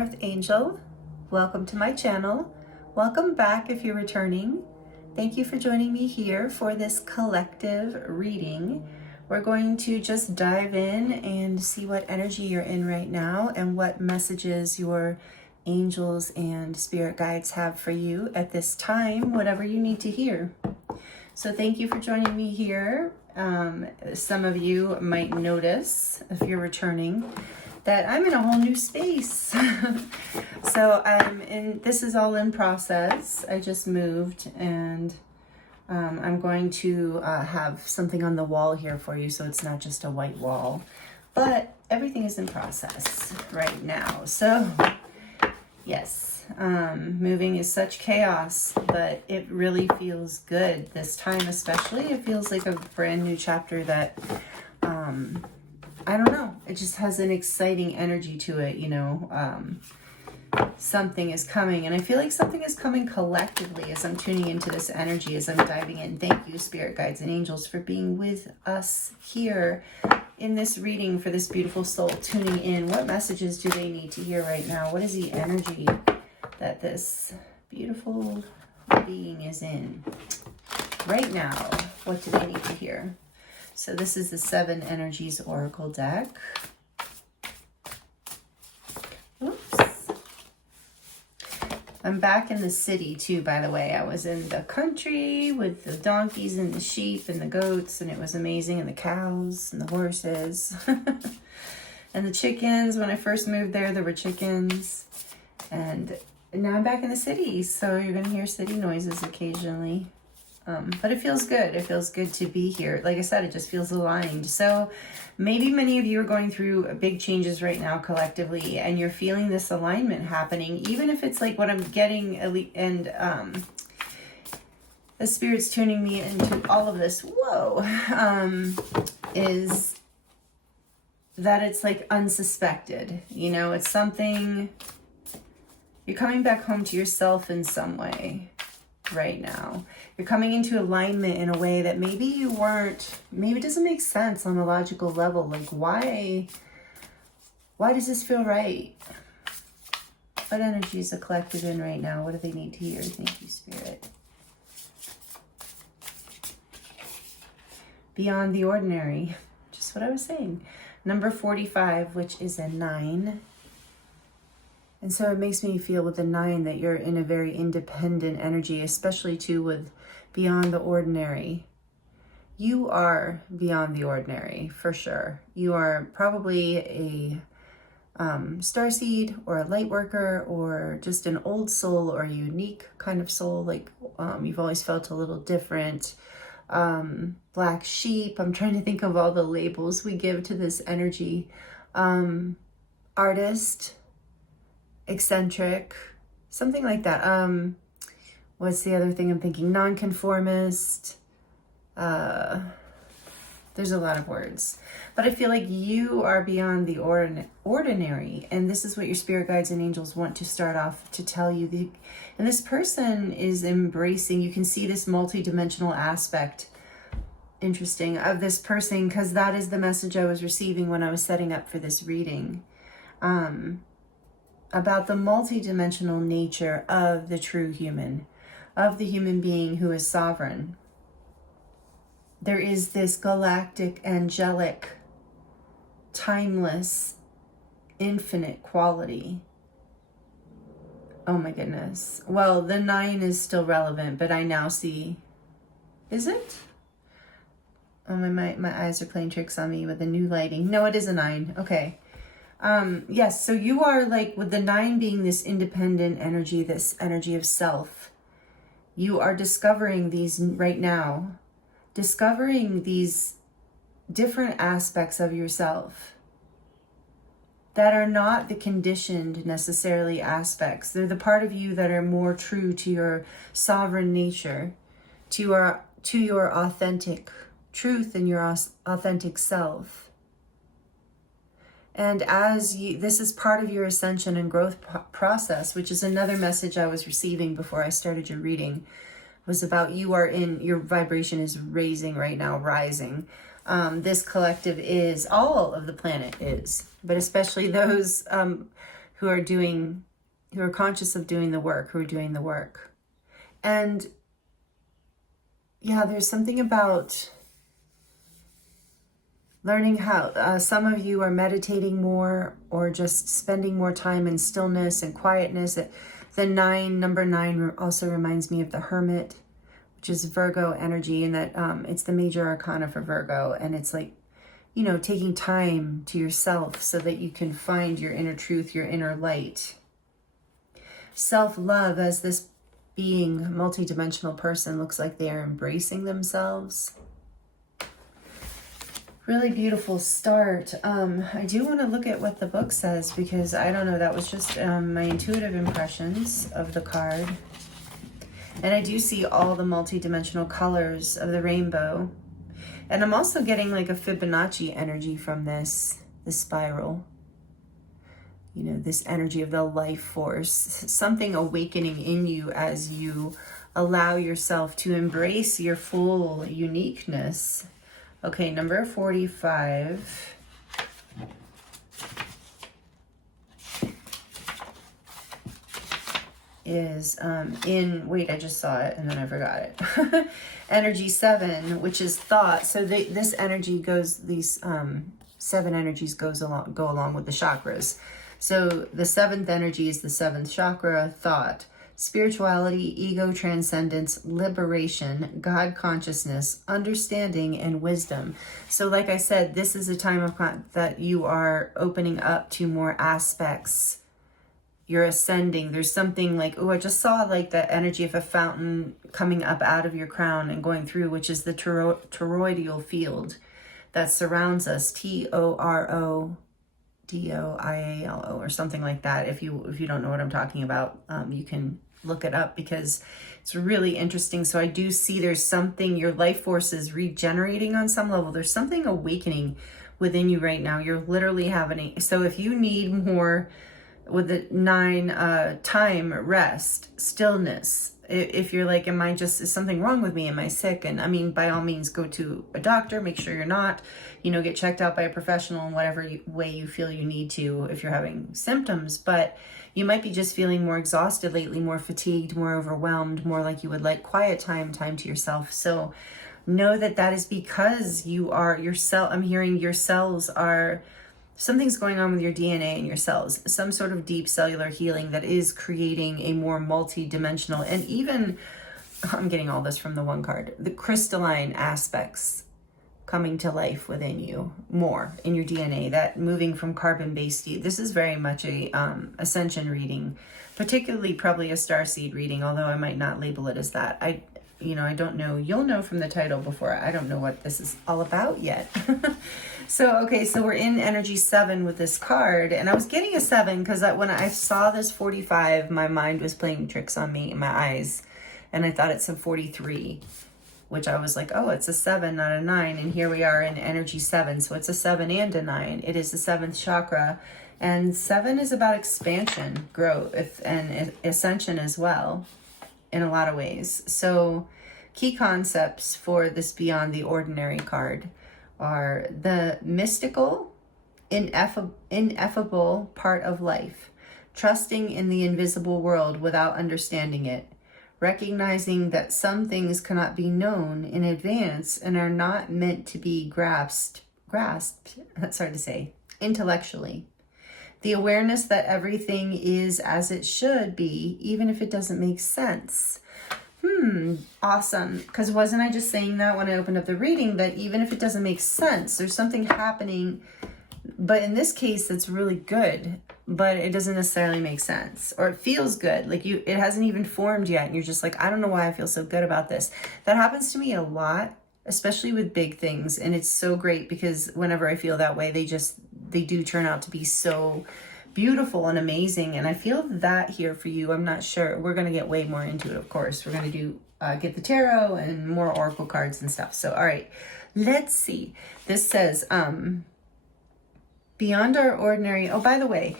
Archangel. Welcome to my channel. Welcome back if you're returning. Thank you for joining me here for this collective reading. We're going to just dive in and see what energy you're in right now and what messages your angels and spirit guides have for you at this time, whatever you need to hear. So thank you for joining me here. Some of you might notice, if you're returning, that I'm in a whole new space. So this is all in process. I just moved and I'm going to have something on the wall here for you, so it's not just a white wall, but everything is in process right now. So yes, moving is such chaos, but it really feels good this time. Especially it feels like a brand new chapter that I don't know, it just has an exciting energy to it, you know. Something is coming, and I feel like something is coming collectively as I'm tuning into this energy, as I'm diving in. Thank you, spirit guides and angels, for being with us here in this reading for this beautiful soul tuning in. What messages do they need to hear right now? What is the energy that this beautiful being is in right now? What do they need to hear? So this is the 7 Energies Oracle deck. Oops. I'm back in the city too, by the way. I was in the country with the donkeys and the sheep and the goats, and it was amazing, and the cows and the horses and the chickens. When I first moved there were chickens, and now I'm back in the city, so you're going to hear city noises occasionally. But it feels good. It feels good to be here. Like I said, it just feels aligned. So maybe many of you are going through big changes right now collectively, and you're feeling this alignment happening, even if it's like what I'm getting, and the spirit's tuning me into all of this. Whoa. Is that it's like unsuspected. You know, it's something, you're coming back home to yourself in some way right now. You're coming into alignment in a way that maybe you weren't, maybe it doesn't make sense on a logical level. Like, why does this feel right? What energies are collected in right now? What do they need to hear? Thank you, Spirit. Beyond the ordinary. Just what I was saying. Number 45, which is a 9. And so it makes me feel with the 9 that you're in a very independent energy, especially too with beyond the ordinary. You are beyond the ordinary, for sure. You are probably a starseed or a light worker, or just an old soul or a unique kind of soul. Like you've always felt a little different. Black sheep. I'm trying to think of all the labels we give to this energy. Artist. Eccentric, something like that. What's the other thing I'm thinking? Nonconformist. There's a lot of words, but I feel like you are beyond the ordinary, and this is what your spirit guides and angels want to start off to tell you. And this person is embracing, you can see this multi-dimensional aspect, interesting, of this person, because that is the message I was receiving when I was setting up for this reading. About the multidimensional nature of the true human, of the human being who is sovereign. There is this galactic, angelic, timeless, infinite quality. Oh my goodness. Well, the 9 is still relevant, but I now see, is it? Oh, my eyes are playing tricks on me with the new lighting. No, it is a 9. Okay. Yes, so you are like, with the 9 being this independent energy, this energy of self, you are discovering these right now, discovering these different aspects of yourself that are not the conditioned necessarily aspects. They're the part of you that are more true to your sovereign nature, to your authentic truth and your authentic self. And this is part of your ascension and growth process, which is another message I was receiving before I started your reading, was about your vibration is raising right now, rising. This collective is, all of the planet is, but especially those who are conscious of doing the work, who are doing the work. And yeah, there's something about learning how, some of you are meditating more or just spending more time in stillness and quietness. The number 9 also reminds me of the Hermit, which is Virgo energy, and that it's the major arcana for Virgo. And it's like, you know, taking time to yourself so that you can find your inner truth, your inner light. Self-love, as this being multidimensional person looks like they are embracing themselves. Really beautiful start. I do want to look at what the book says, because I don't know, that was just my intuitive impressions of the card. And I do see all the multi-dimensional colors of the rainbow. And I'm also getting like a Fibonacci energy from this spiral. You know, this energy of the life force, something awakening in you as you allow yourself to embrace your full uniqueness. Okay, number 45 is wait, I just saw it and then I forgot it. Energy 7, which is thought. So this energy goes, these 7 energies go along with the chakras. So the 7th energy is the 7th chakra, thought. Spirituality, ego transcendence, liberation, God consciousness, understanding, and wisdom. So like I said, this is a time of that you are opening up to more aspects. You're ascending. There's something like, oh, I just saw like the energy of a fountain coming up out of your crown and going through, which is the toroidal field that surrounds us. TORODOIALO or something like that. If you don't know what I'm talking about, you can look it up, because it's really interesting. So I do see there's something, your life force is regenerating on some level. There's something awakening within you right now. You're literally having so if you need more with the 9 time, rest, stillness. If you're like, is something wrong with me? Am I sick? And I mean, by all means, go to a doctor, make sure you're not, get checked out by a professional in whatever way you feel you need to if you're having symptoms. But you might be just feeling more exhausted lately, more fatigued, more overwhelmed, more like you would like quiet time to yourself. So know that is because you are yourself. I'm hearing your cells are, something's going on with your DNA and your cells, some sort of deep cellular healing that is creating a more multi-dimensional, and even, I'm getting all this from the one card, the crystalline aspects coming to life within you more in your DNA, that moving from carbon-based. This is very much a ascension reading, particularly probably a starseed reading, although I might not label it as that. I don't know. You'll know from the title before. I don't know what this is all about yet. So we're in energy 7 with this card, and I was getting a 7 because when I saw this 45, my mind was playing tricks on me in my eyes, and I thought it's a 43, which I was like, oh, it's a 7, not a 9, and here we are in energy 7, so it's a 7 and a 9. It is the 7th chakra, and 7 is about expansion, growth, and ascension as well, in a lot of ways. So key concepts for this Beyond the Ordinary card are the mystical, ineffable part of life, trusting in the invisible world without understanding it, recognizing that some things cannot be known in advance and are not meant to be grasped, that's hard to say, intellectually. The awareness that everything is as it should be, even if it doesn't make sense. Awesome. Because wasn't I just saying that when I opened up the reading, that even if it doesn't make sense, there's something happening, but in this case, it's really good, but it doesn't necessarily make sense, or it feels good. Like it hasn't even formed yet. And you're just like, I don't know why I feel so good about this. That happens to me a lot, especially with big things. And it's so great because whenever I feel that way, they do turn out to be so beautiful and amazing. And I feel that here for you. I'm not sure. We're going to get way more into it, of course. We're going to do get the tarot and more oracle cards and stuff. So, all right, let's see. This says, beyond our ordinary. Oh, by the way,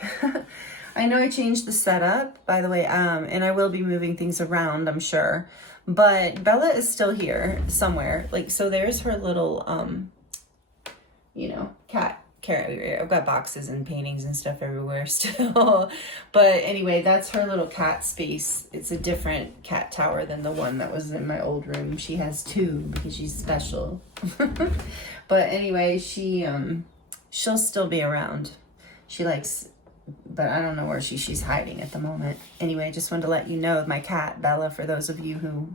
I know I changed the setup, by the way, and I will be moving things around, I'm sure. But Bella is still here somewhere. So there's her little, cat I've got boxes and paintings and stuff everywhere still. But anyway, that's her little cat space. It's a different cat tower than the one that was in my old room. She has two because she's special. But anyway, she'll still be around. She likes, but I don't know where she's hiding at the moment. Anyway, I just wanted to let you know my cat, Bella, for those of you who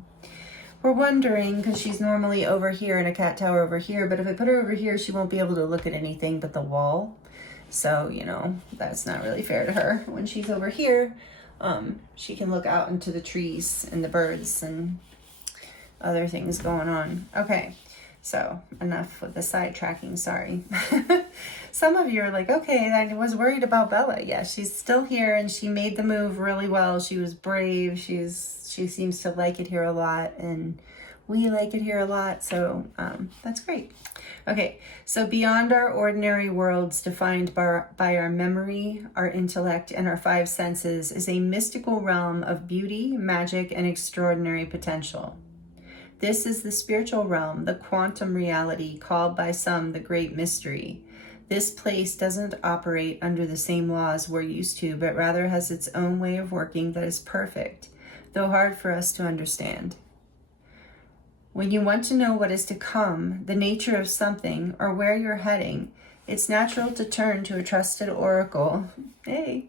were wondering, because she's normally over here in a cat tower over here, but if I put her over here, she won't be able to look at anything but the wall. So, you know, that's not really fair to her. When she's over here, she can look out into the trees and the birds and other things going on. Okay, so enough with the sidetracking, sorry. Some of you are like, okay, I was worried about Bella. Yeah, she's still here and she made the move really well. She was brave. She seems to like it here a lot, and we like it here a lot, so that's great. Okay, so beyond our ordinary worlds defined by our memory, our intellect, and our five senses is a mystical realm of beauty, magic, and extraordinary potential. This is the spiritual realm, the quantum reality, called by some the great mystery. This place doesn't operate under the same laws we're used to, but rather has its own way of working that is perfect, though hard for us to understand. When you want to know what is to come, the nature of something, or where you're heading, it's natural to turn to a trusted oracle, hey,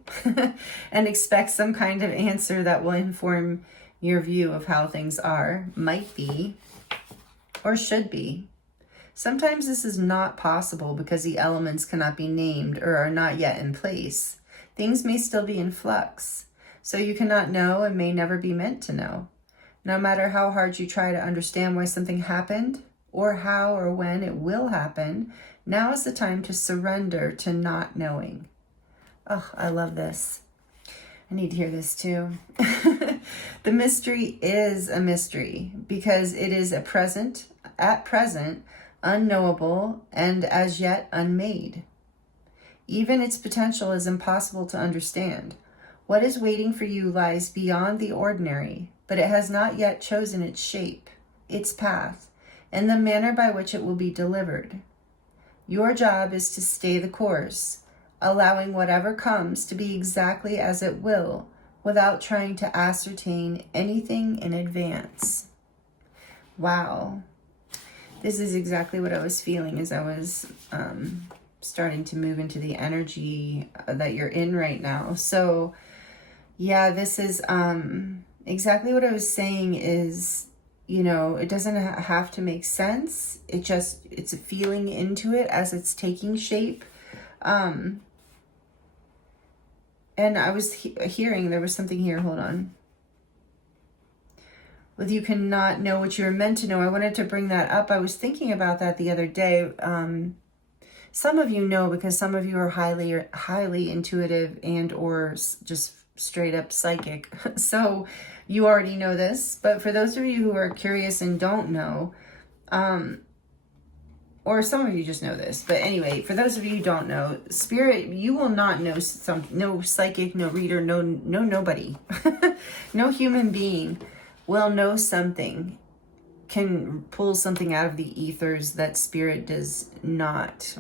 and expect some kind of answer that will inform your view of how things are, might be, or should be. Sometimes this is not possible because the elements cannot be named or are not yet in place. Things may still be in flux, so you cannot know and may never be meant to know. No matter how hard you try to understand why something happened or how or when it will happen, now is the time to surrender to not knowing. Oh, I love this. I need to hear this too. The mystery is a mystery because it is at present, unknowable and as yet unmade. Even its potential is impossible to understand. What is waiting for you lies beyond the ordinary, but it has not yet chosen its shape, its path, and the manner by which it will be delivered. Your job is to stay the course, allowing whatever comes to be exactly as it will, without trying to ascertain anything in advance. Wow. This is exactly what I was feeling as I was starting to move into the energy that you're in right now. So yeah, this is exactly what I was saying is, you know, it doesn't have to make sense. It's a feeling into it as it's taking shape. And I was hearing, there was something here, hold on. With you cannot know what you're meant to know. I wanted to bring that up. I was thinking about that the other day. Some of you know because some of you are highly intuitive and or just straight up psychic. So you already know this. But for those of you who are curious and don't know, or some of you just know this. But anyway, for those of you who don't know, spirit, you will not know no psychic, no reader, no nobody. No human being will know something, can pull something out of the ethers that spirit does not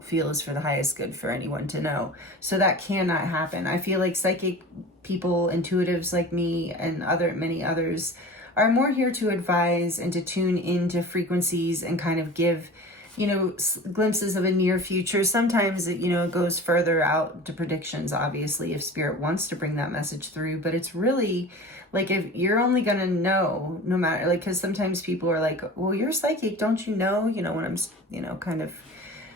feel is for the highest good for anyone to know. So that cannot happen. I feel like psychic people, intuitives like me and many others are more here to advise and to tune into frequencies and kind of give, you know, glimpses of a near future. Sometimes it, you know, it goes further out to predictions, obviously, if spirit wants to bring that message through. But it's really like, if you're only going to know, no matter, like, because sometimes people are like, well, you're psychic, don't you know? You know, when I'm, you know, kind of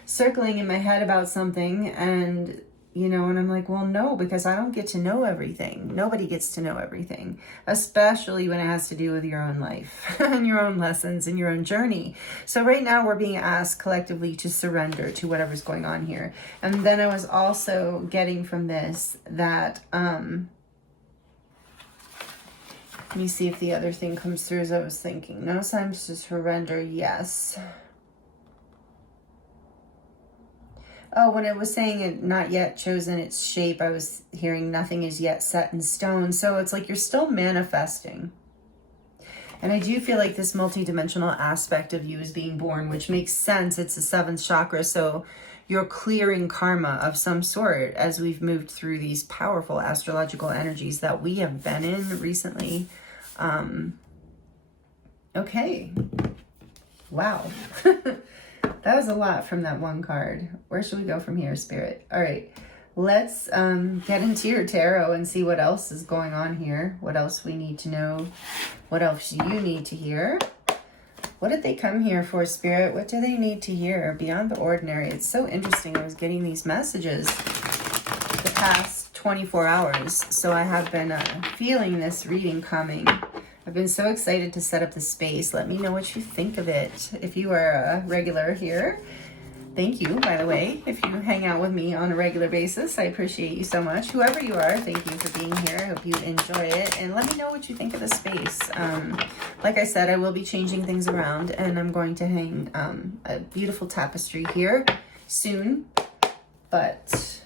circling in my head about something, and, you know, and I'm like, well, no, because I don't get to know everything. Nobody gets to know everything, especially when it has to do with your own life and your own lessons and your own journey. So right now we're being asked collectively to surrender to whatever's going on here. And then I was also getting from this that, let me see if the other thing comes through as I was thinking. No signs to surrender, yes. Oh, when it was saying it not yet chosen its shape, I was hearing nothing is yet set in stone. So it's like you're still manifesting. And I do feel like this multidimensional aspect of you is being born, which makes sense. It's the seventh chakra. So you're clearing karma of some sort as we've moved through these powerful astrological energies that we have been in recently. Okay. Wow. That was a lot from that one card. Where should we go from here, Spirit? All right. Let's get into your tarot and see what else is going on here. What else we need to know. What else you need to hear. What did they come here for, Spirit? What do they need to hear beyond the ordinary? It's so interesting. I was getting these messages the past 24 hours. So I have been feeling this reading coming. I've been so excited to set up the space. Let me know what you think of it. If you are a regular here, thank you, by the way. If you hang out with me on a regular basis, I appreciate you so much. Whoever you are, thank you for being here. I hope you enjoy it. And let me know what you think of the space. Like I said, I will be changing things around, and I'm going to hang a beautiful tapestry here soon. But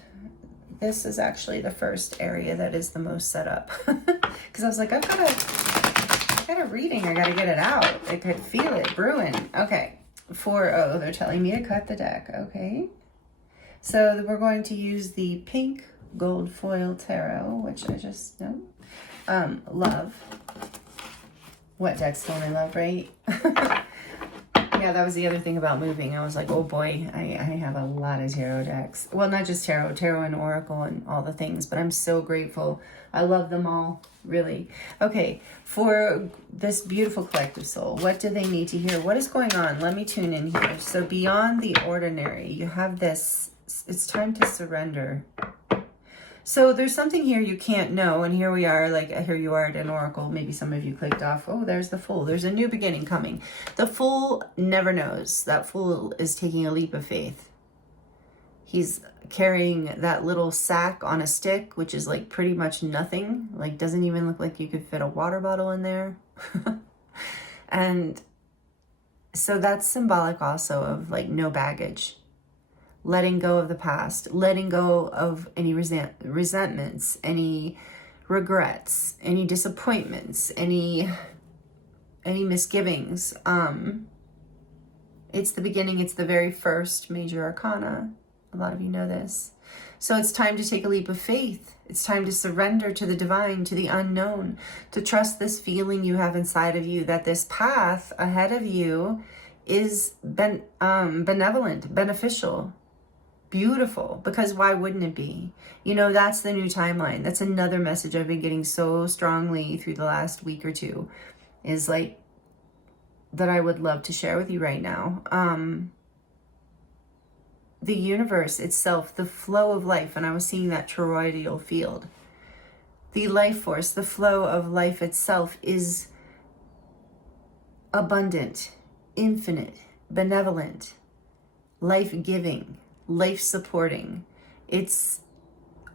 this is actually the first area that is the most set up. Because I was like, I got a reading. I got to get it out. I could feel it brewing. Okay. Oh, they're telling me to cut the deck. Okay. So we're going to use the pink gold foil tarot, which I just know. Love. What decks don't I love, right? Yeah, that was the other thing about moving. I was like, oh boy, I have a lot of tarot decks. Well, not just tarot and oracle and all the things, but I'm so grateful. I love them all, really. Okay, for this beautiful collective soul, what do they need to hear? What is going on? Let me tune in here. So beyond the ordinary, you have this, it's time to surrender. So there's something here you can't know, and here we are, like here you are at an oracle. Maybe some of you clicked off. Oh, there's the Fool. There's a new beginning coming. The Fool never knows. That Fool is taking a leap of faith. He's carrying that little sack on a stick, which is like pretty much nothing. Like doesn't even look like you could fit a water bottle in there. And so that's symbolic also of like no baggage. Letting go of the past, letting go of any resentments, any regrets, any disappointments, any misgivings. It's the beginning. It's the very first major arcana. A lot of you know this. So it's time to take a leap of faith. It's time to surrender to the divine, to the unknown, to trust this feeling you have inside of you that this path ahead of you is benevolent, beneficial, beautiful, because why wouldn't it be? You know, that's the new timeline. That's another message I've been getting so strongly through the last week or two, is like that I would love to share with you right now. The universe itself, the flow of life, and I was seeing that toroidal field, the life force, the flow of life itself is abundant, infinite, benevolent, life-giving, life-supporting. It's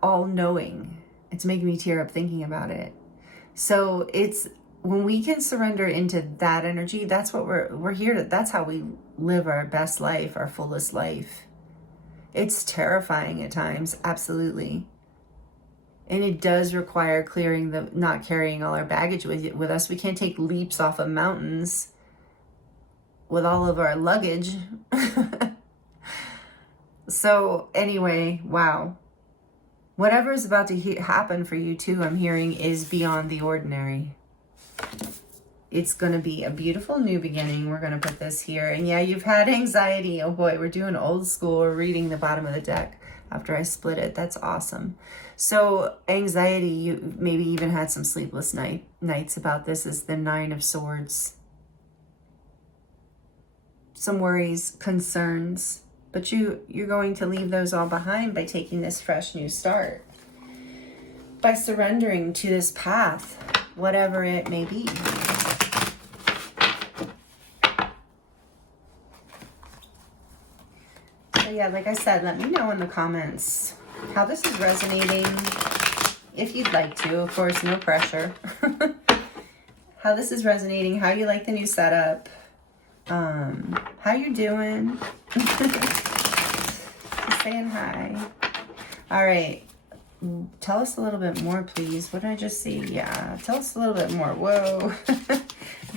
all-knowing. It's making me tear up thinking about it. So it's when we can surrender into that energy, that's what we're here to, that's how we live our best life, our fullest life. It's terrifying at times, absolutely. And it does require clearing not carrying all our baggage with us. We can't take leaps off of mountains with all of our luggage. So anyway, wow. Whatever is about to happen for you too, I'm hearing, is beyond the ordinary. It's going to be a beautiful new beginning. We're going to put this here. And yeah, you've had anxiety. Oh boy, we're doing old school. We're reading the bottom of the deck after I split it. That's awesome. So anxiety, you maybe even had some sleepless nights about this, is the Nine of Swords. Some worries, concerns, but you're going to leave those all behind by taking this fresh new start. By surrendering to this path, whatever it may be. So yeah, like I said, let me know in the comments how this is resonating. If you'd like to, of course, no pressure. How this is resonating, how you like the new setup. How you doing? Just saying hi. All right. Tell us a little bit more, please. What did I just see? Yeah, tell us a little bit more. Whoa. I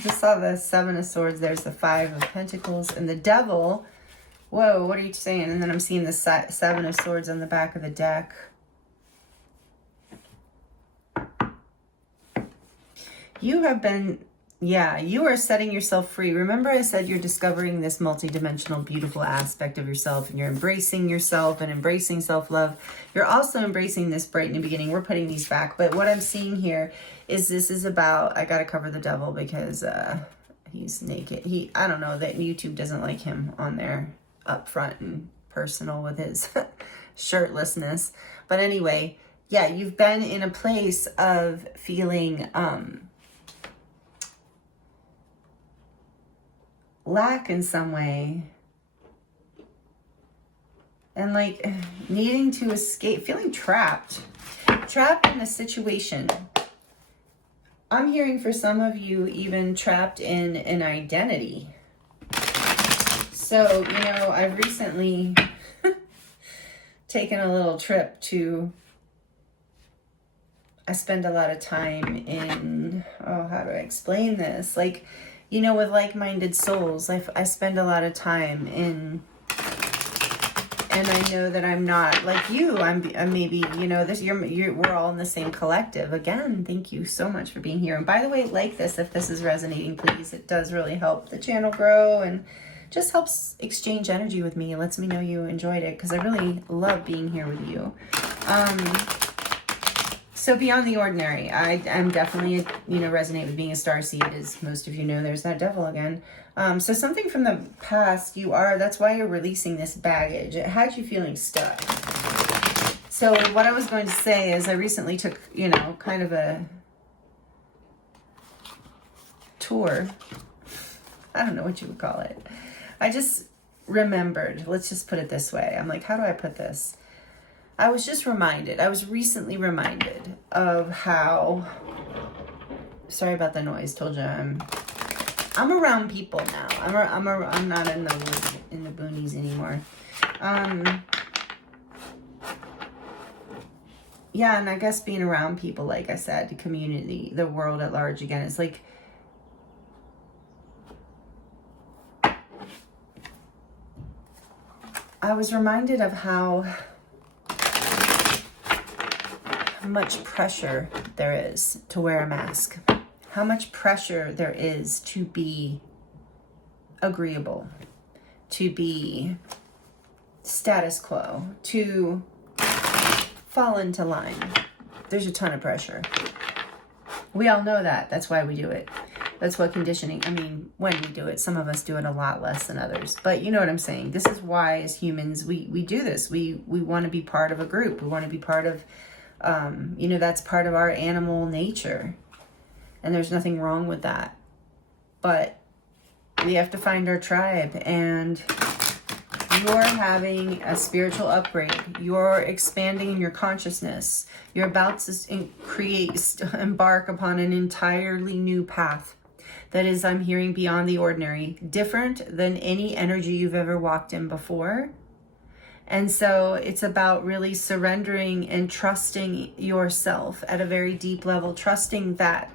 just saw the Seven of Swords. There's the Five of Pentacles. And the Devil Whoa, what are you saying? And then I'm seeing the Seven of Swords on the back of the deck. You have been, yeah, you are setting yourself free. Remember I said you're discovering this multidimensional, beautiful aspect of yourself, and you're embracing yourself and embracing self-love. You're also embracing this bright new beginning. We're putting these back. But what I'm seeing here is this is about, I got to cover the devil because he's naked. I don't know, that YouTube doesn't like him on there up front and personal with his shirtlessness. But anyway, yeah, you've been in a place of feeling lack in some way, and like needing to escape, feeling trapped in a situation. I'm hearing for some of you even trapped in an identity. So, you know, I've recently taken a little trip to, I spend a lot of time in, oh, how do I explain this? Like, you know, with like-minded souls, I spend a lot of time in, and I know that I'm not like you. I'm maybe, you know, this. We're all in the same collective. Again, thank you so much for being here. And by the way, like this if this is resonating, please. It does really help the channel grow and just helps exchange energy with me. It lets me know you enjoyed it because I really love being here with you. So beyond the ordinary, I'm definitely, you know, resonate with being a starseed, as most of you know. There's that devil again. So something from the past, that's why you're releasing this baggage. It had you feeling stuck. So what I was going to say is I recently took, you know, kind of a tour. I don't know what you would call it. I just remembered, let's just put it this way. I'm like, how do I put this? I was recently reminded of how, sorry about the noise, told you I'm around people now. I'm not in the boonies anymore. Yeah, and I guess being around people, like I said, the community, the world at large again, it's like, I was reminded of how much pressure there is to wear a mask, how much pressure there is to be agreeable, to be status quo, to fall into line. There's a ton of pressure. We all know that. That's why we do it. That's what conditioning, I mean, when we do it, some of us do it a lot less than others, but you know what I'm saying. This is why as humans, we do this. We want to be part of a group. We want to be part of, you know, that's part of our animal nature, and there's nothing wrong with that. But we have to find our tribe, and you're having a spiritual upgrade. You're expanding in your consciousness. You're about to embark upon an entirely new path that is, I'm hearing, beyond the ordinary, different than any energy you've ever walked in before. And so it's about really surrendering and trusting yourself at a very deep level, trusting that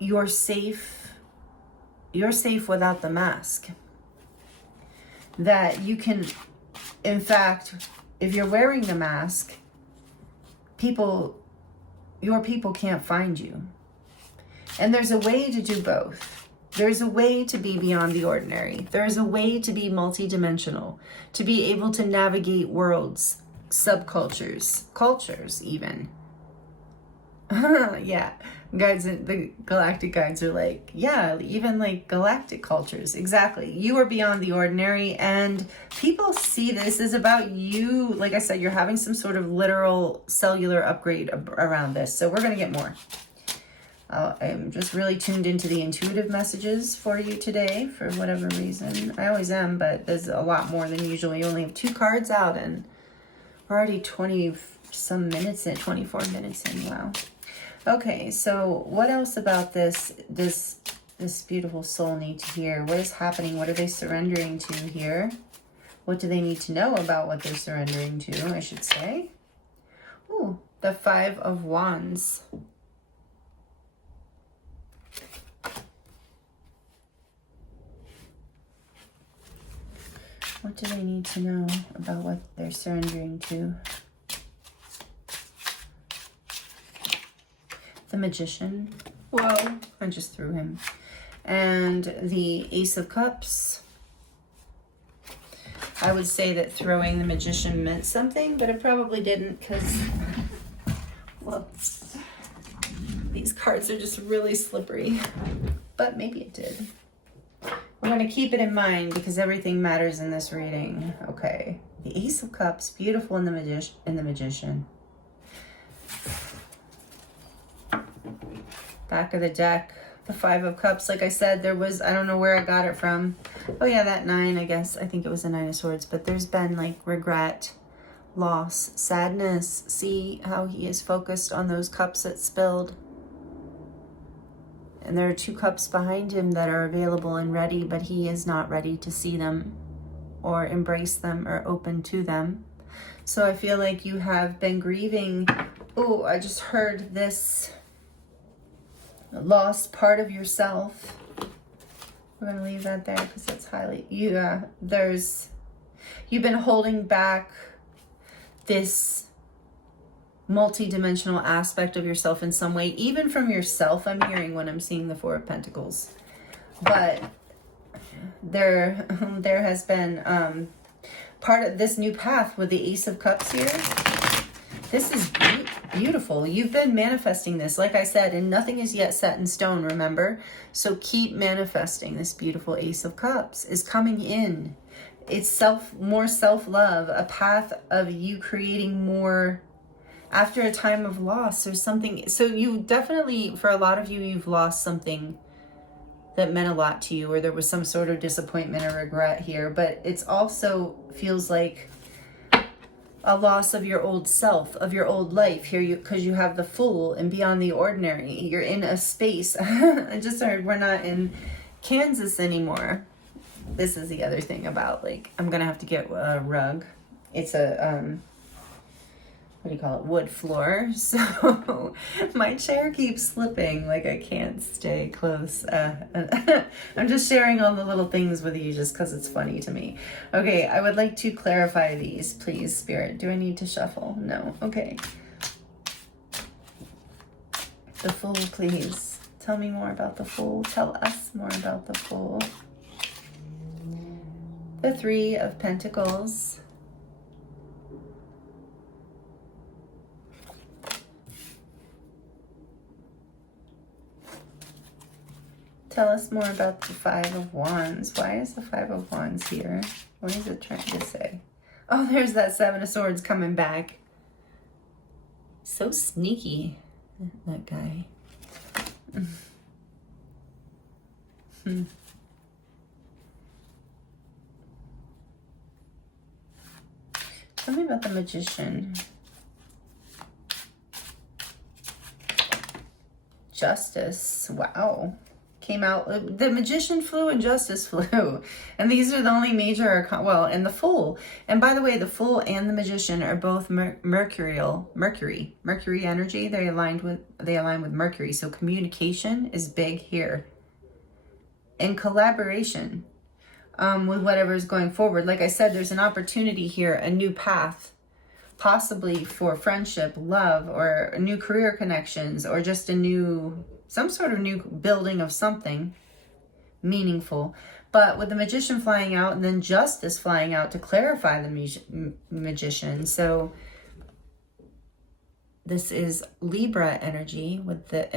you're safe without the mask. That you can, in fact, if you're wearing the mask, your people can't find you. And there's a way to do both. There's a way to be beyond the ordinary. There's a way to be multidimensional, to be able to navigate worlds, subcultures, cultures even. Yeah, guides, the galactic guides are like, yeah, even like galactic cultures. Exactly. You are beyond the ordinary, and people see this as about you. Like I said, you're having some sort of literal cellular upgrade around this. So we're going to get more. I'm just really tuned into the intuitive messages for you today for whatever reason. I always am, but there's a lot more than usual. You only have 2 cards out, and we're already 20 some minutes in, 24 minutes in. Wow. Okay, so what else about this beautiful soul need to hear? What is happening? What are they surrendering to here? What do they need to know about what they're surrendering to, I should say? Ooh, the 5 of Wands. What do they need to know about what they're surrendering to? The Magician. Whoa, I just threw him. And the Ace of Cups. I would say that throwing the Magician meant something, but it probably didn't, because, well, these cards are just really slippery. But maybe it did. We're going to keep it in mind because everything matters in this reading. Okay. The Ace of Cups, beautiful in the Magician. Back of the deck, the Five of Cups. Like I said, there was, I don't know where I got it from. Oh yeah, that 9, I guess. I think it was a 9 of Swords. But there's been like regret, loss, sadness. See how he is focused on those cups that spilled. And there are 2 cups behind him that are available and ready, but he is not ready to see them or embrace them or open to them. So I feel like you have been grieving. Oh, I just heard this lost part of yourself. We're going to leave that there because that's highly, you've been holding back this multi-dimensional aspect of yourself in some way, even from yourself. I'm hearing when I'm seeing the Four of Pentacles, but there has been part of this new path with the Ace of Cups here. This is beautiful. You've been manifesting this, like I said, and nothing is yet set in stone, remember? So keep manifesting. This beautiful Ace of Cups is coming in. It's more self-love, a path of you creating more after a time of loss or something. So you definitely, for a lot of you, you've lost something that meant a lot to you, or there was some sort of disappointment or regret here, but it's also feels like a loss of your old self, of your old life here, because you have the Fool and beyond the ordinary. You're in a space. I just heard we're not in Kansas anymore. This is the other thing about, like, I'm gonna have to get a rug. It's a what do you call it, wood floor. So my chair keeps slipping, like I can't stay close. I'm just sharing all the little things with you just because it's funny to me. Okay, I would like to clarify these, please, Spirit. Do I need to shuffle? No. Okay. The Fool, please. Tell me more about the Fool. Tell us more about the Fool. The Three of Pentacles. Tell us more about the Five of Wands. Why is the Five of Wands here? What is it trying to say? Oh, there's that Seven of Swords coming back. So sneaky, that guy. Tell me about the Magician. Justice. Wow. Came out, the Magician flew and Justice flew, and these are the only major, well, and the Fool. And by the way, the Fool and the Magician are both Mercury energy. They align with Mercury, so communication is big here, and collaboration with whatever is going forward. Like I said, there's an opportunity here, a new path, possibly for friendship, love, or new career connections, or just some sort of new building of something meaningful. But with the Magician flying out and then Justice flying out to clarify the Magician. So this is Libra energy with the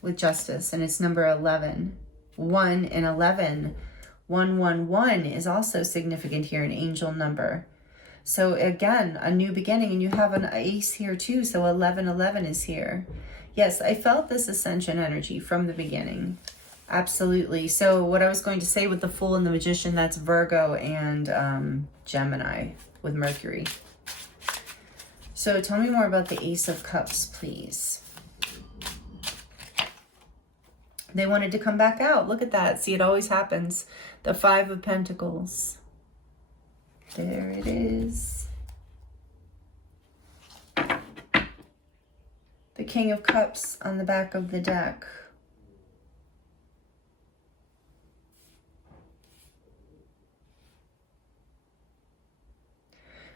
with Justice, and it's number 11. 1 and 11. 111 is also significant here, an angel number. So again, a new beginning, and you have an ace here too. So 1111 is here. Yes, I felt this ascension energy from the beginning. Absolutely. So what I was going to say with the Fool and the Magician, that's Virgo and Gemini with Mercury. So tell me more about the Ace of Cups, please. They wanted to come back out. Look at that. See, it always happens. The Five of Pentacles. There it is. The King of Cups on the back of the deck.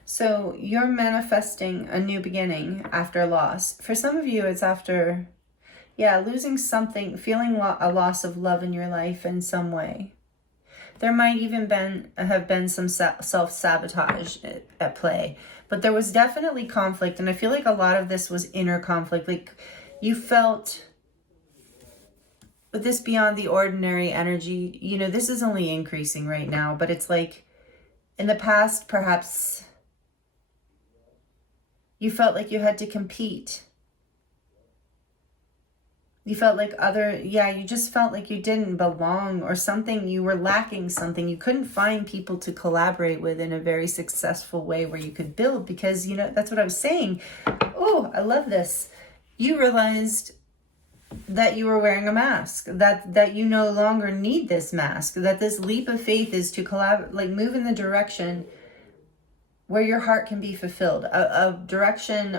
So you're manifesting a new beginning after loss. For some of you, it's after, losing something, feeling a loss of love in your life in some way. There might even have been some self-sabotage at play, but there was definitely conflict, and I feel like a lot of this was inner conflict. Like you felt with this beyond the ordinary energy, this is only increasing right now, but it's like in the past, perhaps you felt like you had to compete. You felt like you just felt like you didn't belong or something. You were lacking something. You couldn't find people to collaborate with in a very successful way where you could build, because, that's what I was saying. Oh, I love this. You realized that you were wearing a mask, that you no longer need this mask, that this leap of faith is to collaborate, like move in the direction where your heart can be fulfilled, a direction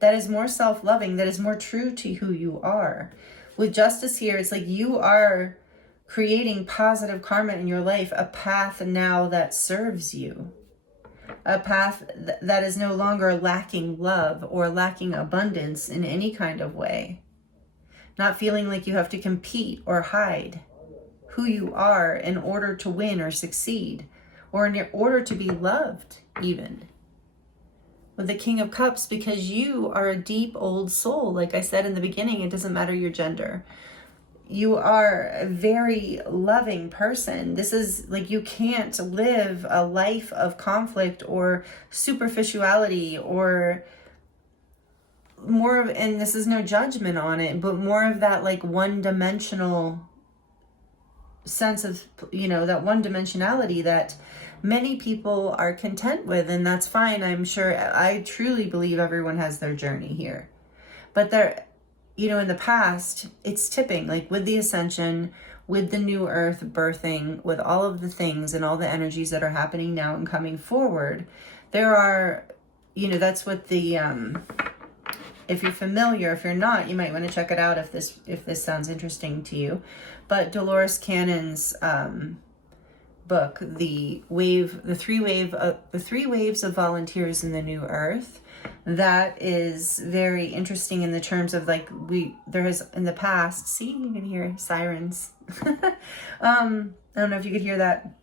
that is more self-loving, that is more true to who you are. With justice here, it's like you are creating positive karma in your life, a path now that serves you, a path that is no longer lacking love or lacking abundance in any kind of way. Not feeling like you have to compete or hide who you are in order to win or succeed, or in order to be loved even. With the King of Cups, because you are a deep old soul. Like I said in the beginning, it doesn't matter your gender. You are a very loving person. This is like, you can't live a life of conflict or superficiality or more of, and this is no judgment on it, but more of that like one-dimensional sense of, that one-dimensionality that many people are content with, and that's fine. I'm sure, I truly believe everyone has their journey here. But there, in the past, it's tipping, like with the ascension, with the new earth birthing, with all of the things and all the energies that are happening now and coming forward. There are, that's what the, if you're familiar, if you're not, you might want to check it out if this sounds interesting to you. But Dolores Cannon's book, the three waves of volunteers in the new earth, that is very interesting in the terms of like there has in the past. See, you can hear sirens. I don't know if you could hear that.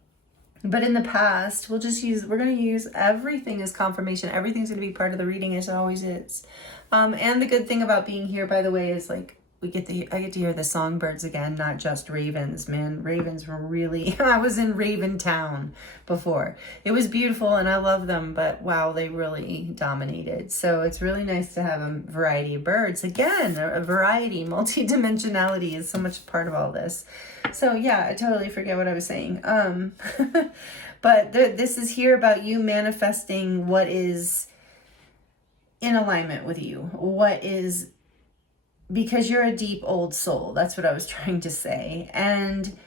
But in the past, we're going to use everything as confirmation. Everything's going to be part of the reading, as it always is. And the good thing about being here, by the way, is like I get to hear the songbirds again, not just ravens. Man, ravens were really, I was in Raven Town before. It was beautiful and I love them, but wow, they really dominated. So it's really nice to have a variety of birds. Again, a variety, multidimensionality is so much part of all this. So yeah, I totally forget what I was saying. But this is here about you manifesting what is in alignment with you, what is, because you're a deep old soul. That's what I was trying to say. And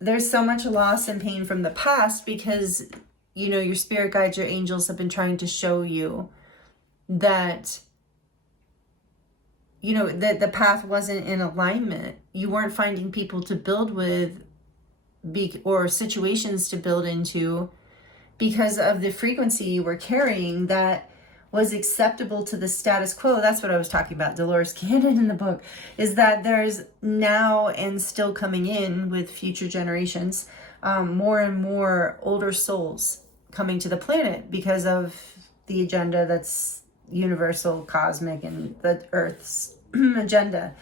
there's so much loss and pain from the past because, your spirit guides, your angels have been trying to show you that, that the path wasn't in alignment. You weren't finding people to build with or situations to build into because of the frequency you were carrying that was acceptable to the status quo. That's what I was talking about, Dolores Cannon in the book, is that there's now and still coming in with future generations, more and more older souls coming to the planet because of the agenda that's universal, cosmic, and the Earth's agenda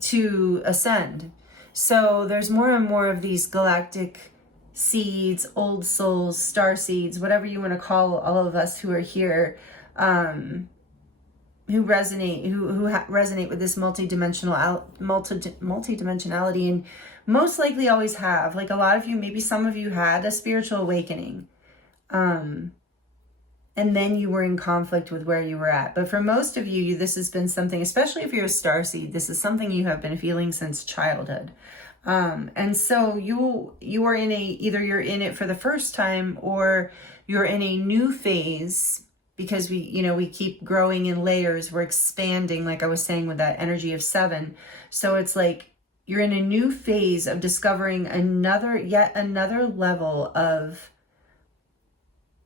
to ascend. So there's more and more of these galactic seeds, old souls, star seeds, whatever you want to call all of us who are here, who resonate with this multidimensionality, and most likely always have. Like a lot of you, maybe some of you had a spiritual awakening, and then you were in conflict with where you were at. But for most of you, this has been something, especially if you're a starseed, this is something you have been feeling since childhood. And so you are either you're in it for the first time or you're in a new phase because we keep growing in layers. We're expanding, like I was saying, with that energy of 7. So it's like you're in a new phase of discovering yet another level of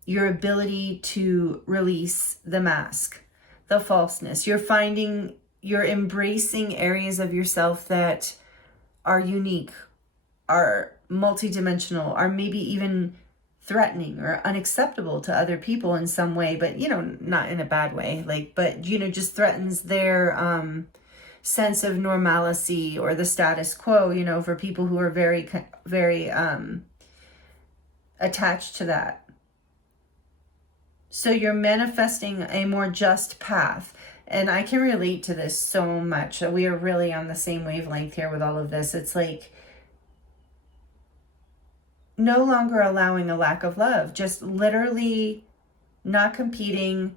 your ability to release the mask, the falseness. You're embracing areas of yourself that are unique, are multidimensional, are maybe even threatening or unacceptable to other people in some way, but, you know, not in a bad way, like, but, you know, just threatens their sense of normalcy or the status quo, you know, for people who are very, very attached to that. So you're manifesting a more just path. And I can relate to this so much. We are really on the same wavelength here with all of this. It's like no longer allowing a lack of love, just literally not competing,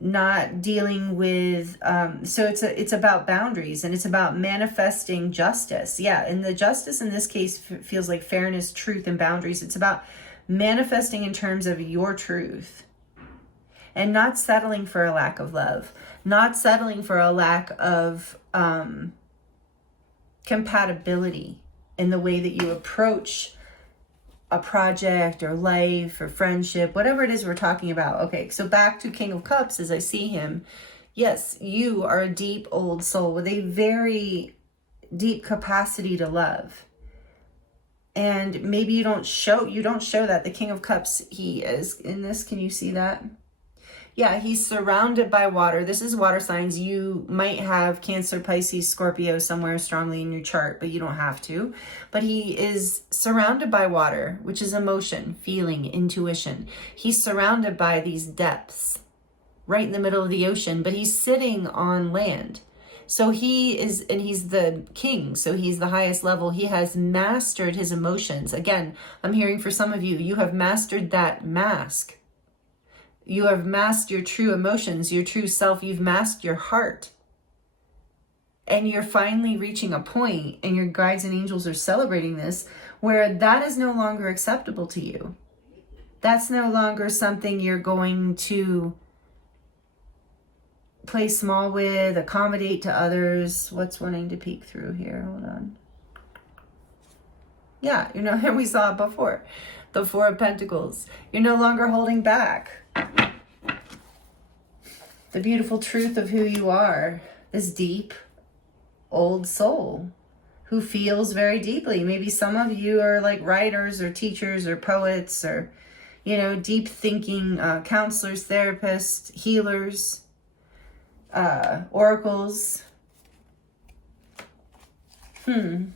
not dealing with, so it's about boundaries, and it's about manifesting justice. Yeah, and the justice in this case feels like fairness, truth, and boundaries. It's about manifesting in terms of your truth and not settling for a lack of love, not settling for a lack of compatibility in the way that you approach a project or life or friendship, whatever it is we're talking about. Okay, so back to King of Cups as I see him. Yes, you are a deep old soul with a very deep capacity to love. And maybe you don't show that. The King of Cups, he is in this. Can you see that? Yeah, he's surrounded by water. This is water signs. You might have Cancer, Pisces, Scorpio somewhere strongly in your chart, but you don't have to. But he is surrounded by water, which is emotion, feeling, intuition. He's surrounded by these depths right in the middle of the ocean, but he's sitting on land. So he is, and he's the king, so he's the highest level. He has mastered his emotions. Again, I'm hearing for some of you, you have mastered that mask. You have masked your true emotions, your true self. You've masked your heart. And you're finally reaching a point, and your guides and angels are celebrating this, where that is no longer acceptable to you. That's no longer something you're going to play small with, accommodate to others. What's wanting to peek through here? Hold on. Yeah, you know, we saw it before. The Four of Pentacles. You're no longer holding back. The beautiful truth of who you are. This deep, old soul who feels very deeply. Maybe some of you are like writers or teachers or poets or, you know, deep thinking counselors, therapists, healers, oracles. All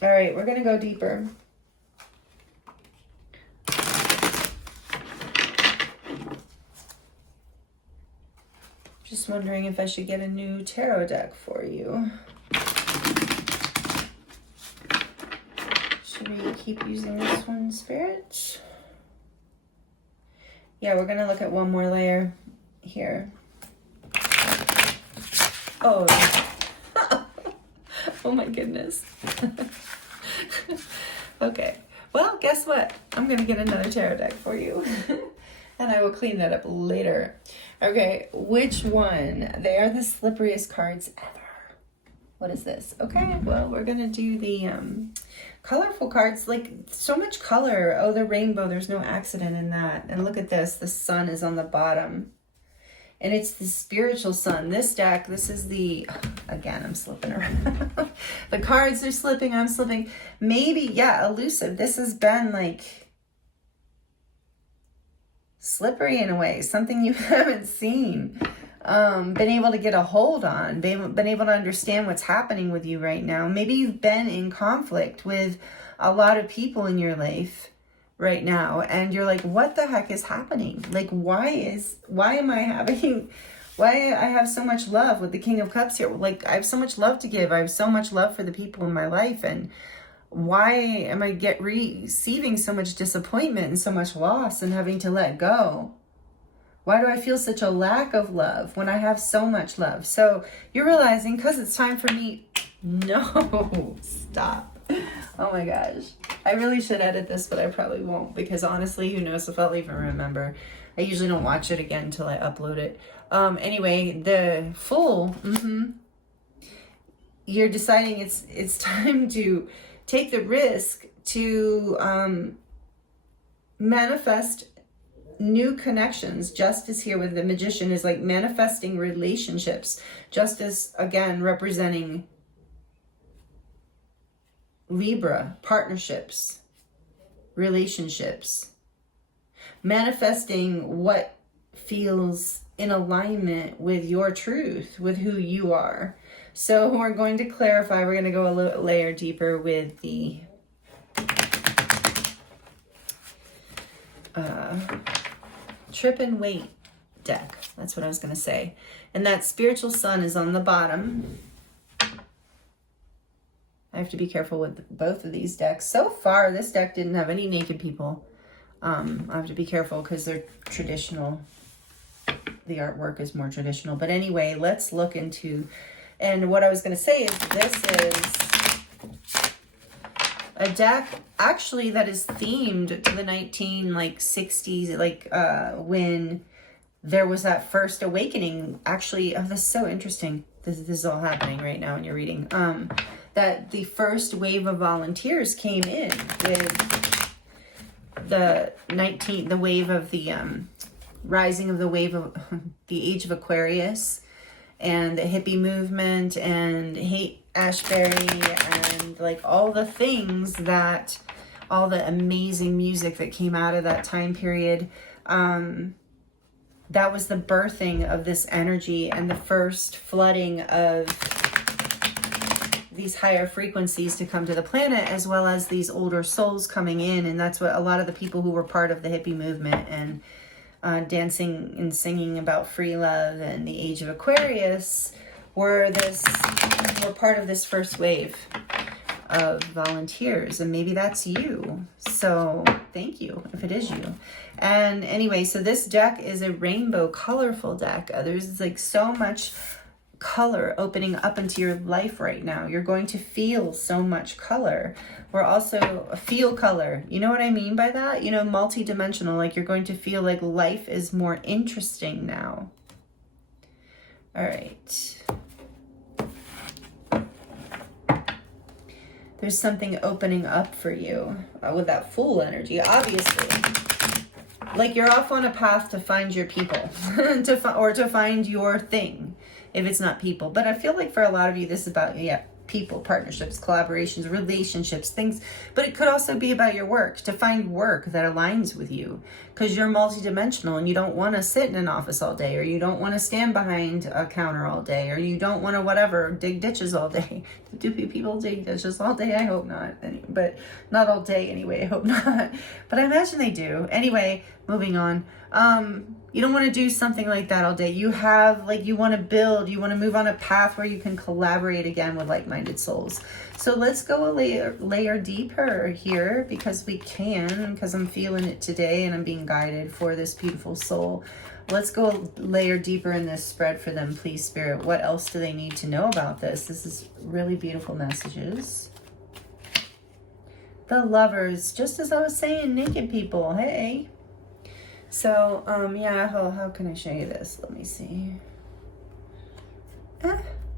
right, we're going to go deeper. Just wondering if I should get a new tarot deck for you. Should we keep using this one, Spirit? Yeah, we're going to look at one more layer here. Oh, oh my goodness. Okay, well, guess what? I'm going to get another tarot deck for you. And I will clean that up later. Okay, which one? They are the slipperiest cards ever. What is this? Okay, well, we're going to do the colorful cards. Like, so much color. Oh, the rainbow. There's no accident in that. And look at this. The sun is on the bottom. And it's the spiritual sun. This deck, this is the, again, I'm slipping around. The cards are slipping, I'm slipping. Maybe, yeah, elusive. This has been like slippery in a way, something you haven't seen, been able to get a hold on, been able to understand what's happening with you right now. Maybe you've been in conflict with a lot of people in your life right now, and you're like, what the heck is happening? Like, why am I having, why I have so much love with the King of Cups here? Like, I have so much love to give. I have so much love for the people in my life, and why am I receiving so much disappointment and so much loss and having to let go? Why do I feel such a lack of love when I have so much love? So you're realizing, because it's time for me, no, stop. Oh my gosh. I really should edit this, but I probably won't, because honestly, who knows if I'll even remember. I usually don't watch it again until I upload it. Anyway, the Fool, you're deciding it's time to take the risk to manifest new connections. Justice here with the Magician is like manifesting relationships. Justice, again, representing Libra, partnerships, relationships. Manifesting what feels in alignment with your truth, with who you are. So we're going to clarify. We're going to go a little layer deeper with the Trip and Wait deck. That's what I was going to say. And that spiritual sun is on the bottom. I have to be careful with both of these decks. So far, this deck didn't have any naked people. I have to be careful because they're traditional. The artwork is more traditional. But anyway, let's look into... And what I was going to say is this is a deck actually that is themed to the 1960s, when there was that first awakening. Actually, oh, this is so interesting. This is all happening right now in your reading. That the first wave of volunteers came in with the wave of the rising of the wave of the age of Aquarius, and the hippie movement, and Haight-Ashbury, and like all the things that, all the amazing music that came out of that time period. That was the birthing of this energy and the first flooding of these higher frequencies to come to the planet, as well as these older souls coming in. And that's what a lot of the people who were part of the hippie movement and dancing and singing about free love and the age of Aquarius were part of this first wave of volunteers. And maybe that's you. So thank you if it is you. And anyway, so this deck is a rainbow colorful deck. There's like so much color opening up into your life right now. You're going to feel so much color. We're also feel color. You know what I mean by that? You know, multi-dimensional. Like you're going to feel like life is more interesting now. All right. There's something opening up for you with that Fool energy, obviously. Like you're off on a path to find your people to find your thing. If it's not people. But I feel like for a lot of you, this is about, people, partnerships, collaborations, relationships, things. But it could also be about your work, to find work that aligns with you. Because you're multidimensional and you don't want to sit in an office all day, or you don't want to stand behind a counter all day, or you don't want to dig ditches all day. Do people dig ditches all day? I hope not. But not all day anyway. I hope not. But I imagine they do. Anyway, moving on. You don't want to do something like that all day. You want to build, you want to move on a path where you can collaborate again with like-minded souls. So let's go a layer deeper here, because we can, because I'm feeling it today and I'm being guided for this beautiful soul. Let's go a layer deeper in this spread for them, please, Spirit. What else do they need to know about this? This is really beautiful messages. The Lovers, just as I was saying, naked people, hey. So, how can I show you this? Let me see.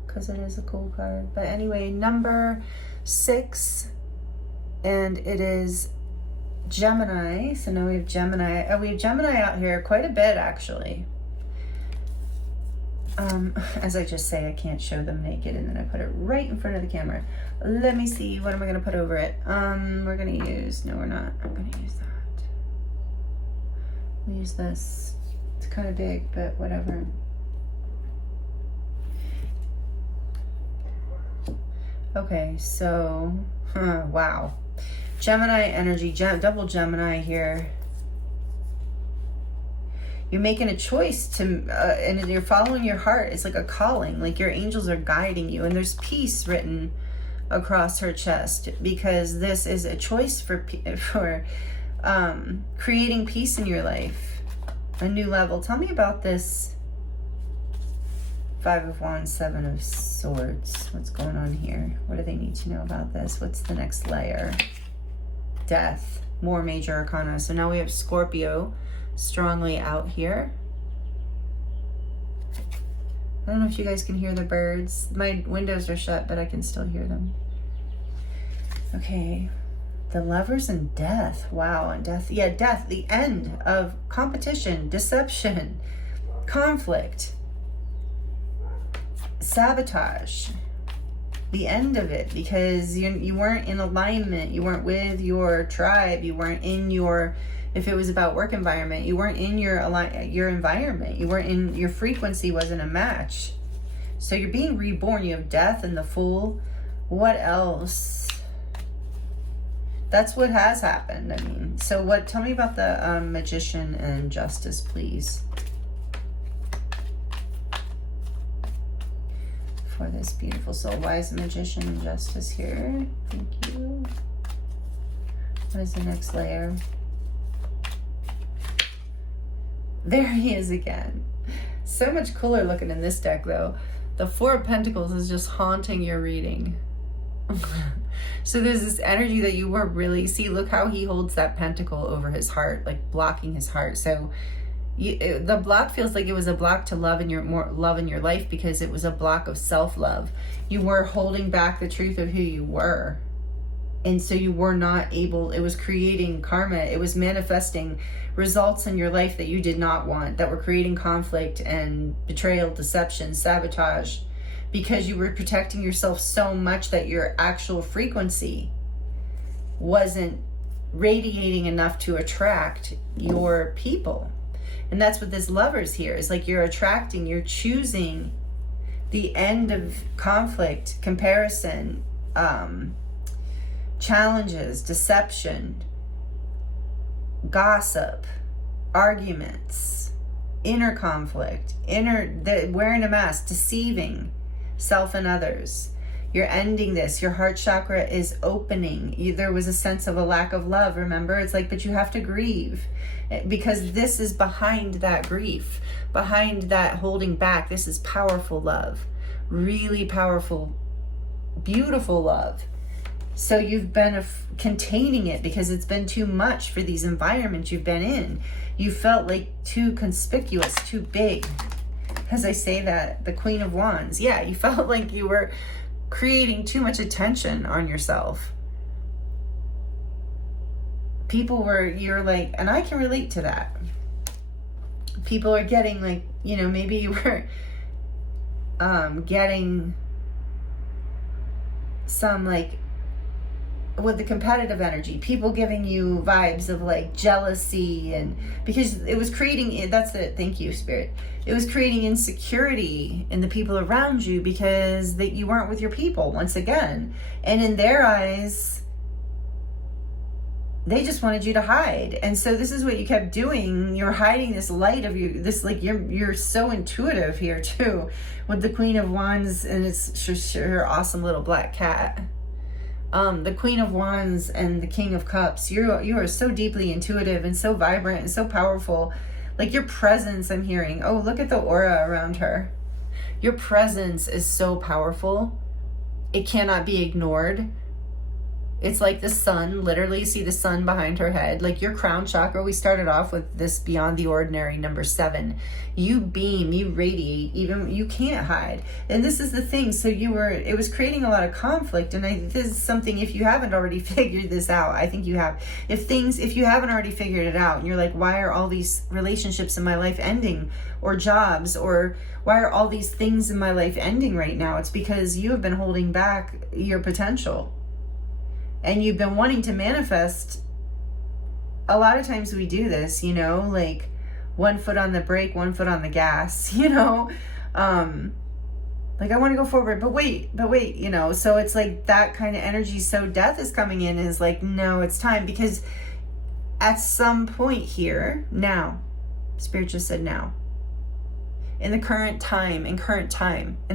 Because it is a cool card. But anyway, number 6, and it is Gemini. So now we have Gemini. We have Gemini out here quite a bit, actually. As I just say, I can't show them naked, and then I put it right in front of the camera. Let me see. What am I going to put over it? We're going to use... No, we're not. I'm going to use that. We'll use this. It's kind of big, but whatever. Okay, so, wow. Gemini energy, double Gemini here. You're making a choice to, and you're following your heart. It's like a calling, like your angels are guiding you. And there's peace written across her chest, because this is a choice for creating peace in your life, a new level. Tell me about this 5 of Wands, 7 of Swords. What's going on here? What do they need to know about this? What's the next layer? Death, more major arcana. So now we have Scorpio strongly out here. I don't know if you guys can hear the birds. My windows are shut, but I can still hear them. Okay. The Lovers and death. Wow, and death. Yeah, death, the end of competition, deception, conflict, sabotage. The end of it, because you weren't in alignment. You weren't with your tribe. You weren't in your, if it was about work environment, you weren't in your environment. You weren't in, your frequency wasn't a match. So you're being reborn. You have death and the Fool. What else? That's what has happened. I mean, so what, tell me about the Magician and Justice, please. For this beautiful soul. Why is the Magician and Justice here? Thank you. What is the next layer? There he is again. So much cooler looking in this deck, though. The Four of Pentacles is just haunting your reading. So there's this energy that you weren't really, see, look how he holds that pentacle over his heart, like blocking his heart. So the block feels like it was a block to love in your life, because it was a block of self-love. You were holding back the truth of who you were, and so you were not able, it was creating karma. It was manifesting results in your life that you did not want, that were creating conflict and betrayal, deception, sabotage, because you were protecting yourself so much that your actual frequency wasn't radiating enough to attract your people. And that's what this Lovers here is like. You're attracting, you're choosing the end of conflict, comparison, challenges, deception, gossip, arguments, inner conflict, wearing a mask, deceiving self and others. You're ending this. Your heart chakra is opening. There was a sense of a lack of love, remember? It's like, but you have to grieve, because this is behind that grief, behind that holding back. This is powerful love, really powerful, beautiful love. So you've been containing it because it's been too much for these environments you've been in. You felt like too conspicuous, too big. As I say that, the Queen of Wands. Yeah, you felt like you were creating too much attention on yourself. You're like, and I can relate to that. People are getting like, you know, maybe you were getting some like, with the competitive energy, people giving you vibes of like jealousy, and because it was creating, that's it, thank you, Spirit. It was creating insecurity in the people around you because that you weren't with your people once again. And in their eyes, they just wanted you to hide. And so this is what you kept doing. You're hiding this light of you, this like you're so intuitive here too, with the Queen of Wands, and it's her awesome little black cat. The Queen of Wands and the King of Cups, you are so deeply intuitive and so vibrant and so powerful. Like your presence, I'm hearing. Oh, look at the aura around her. Your presence is so powerful. It cannot be ignored. It's like the sun, literally, you see the sun behind her head. Like your crown chakra, we started off with this beyond the ordinary, number 7. You beam, you radiate, even you can't hide. And this is the thing. So it was creating a lot of conflict. And this is something, if you haven't already figured this out, I think you have. If you haven't already figured it out and you're like, why are all these relationships in my life ending, or jobs, or why are all these things in my life ending right now? It's because you have been holding back your potential. And you've been wanting to manifest. A lot of times we do this, you know, like one foot on the brake, one foot on the gas, you know, like I want to go forward, but wait, you know, so it's like that kind of energy. So death is coming in and is like, no, it's time, because at some point here, now, Spirit just said now, in the current time, in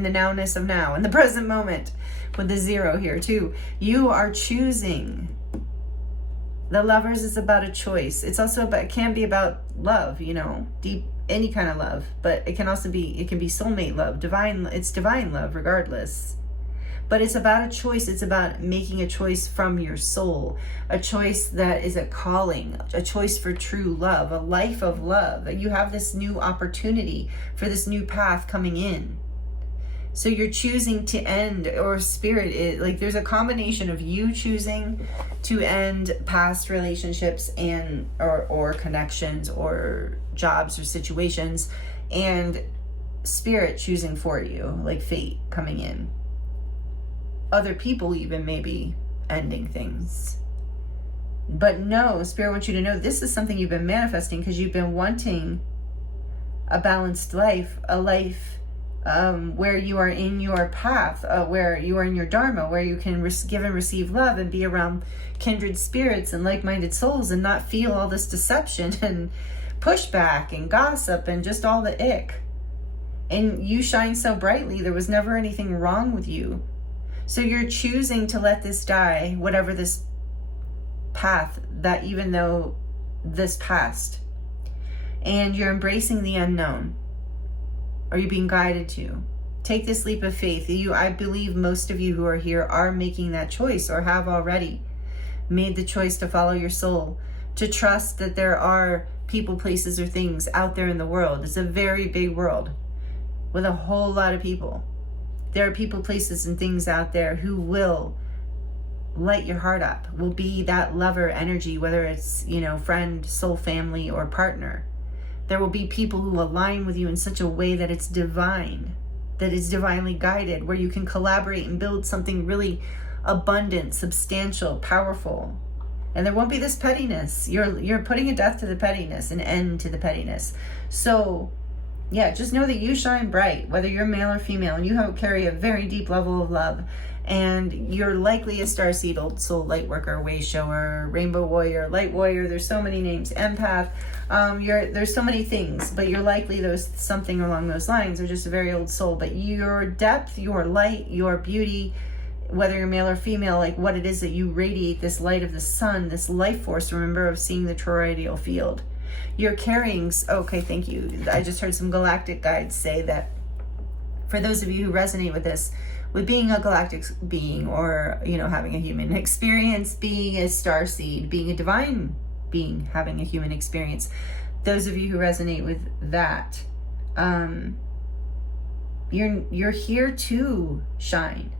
the nowness of now, in the present moment, with the 0 here too, you are choosing. The Lovers is about a choice. It's also about, it can be about love, you know, deep, any kind of love, but it can also be, it can be soulmate love, it's divine love regardless. But it's about a choice. It's about making a choice from your soul, a choice that is a calling, a choice for true love, a life of love. You have this new opportunity for this new path coming in. So you're choosing to end, or spirit is like, there's a combination of you choosing to end past relationships and or connections or jobs or situations, and spirit choosing for you, like fate coming in. Other people even maybe ending things. But no, spirit wants you to know this is something you've been manifesting, because you've been wanting a balanced life, a life where you are in your path, where you are in your dharma, where you can give and receive love and be around kindred spirits and like-minded souls, and not feel all this deception and pushback and gossip and just all the ick. And you shine so brightly. There was never anything wrong with you. So you're choosing to let this die, whatever this path, that even though this past, and you're embracing the unknown. Are you being guided to? Take this leap of faith. I believe most of you who are here are making that choice, or have already made the choice to follow your soul, to trust that there are people, places, or things out there in the world. It's a very big world with a whole lot of people. There are people, places, and things out there who will light your heart up, will be that lover energy, whether it's, friend, soul, family, or partner. There will be people who align with you in such a way that it's divine, that is divinely guided, where you can collaborate and build something really abundant, substantial, powerful. And there won't be this pettiness. You're putting a death to the pettiness, an end to the pettiness. So yeah, just know that you shine bright, whether you're male or female, and you carry a very deep level of love. And you're likely a starseed, old soul, light worker, way shower, rainbow warrior, light warrior. There's so many names. Empath. There's so many things, but you're likely something along those lines, or just a very old soul. But your depth, your light, your beauty, whether you're male or female, like what it is that you radiate, this light of the sun, this life force, remember, of seeing the toroidal field. You're carrying, okay, thank you. I just heard some galactic guides say that for those of you who resonate with this, with being a galactic being, or, having a human experience, being a starseed, being a divine being, having a human experience, those of you who resonate with that, you're here to shine.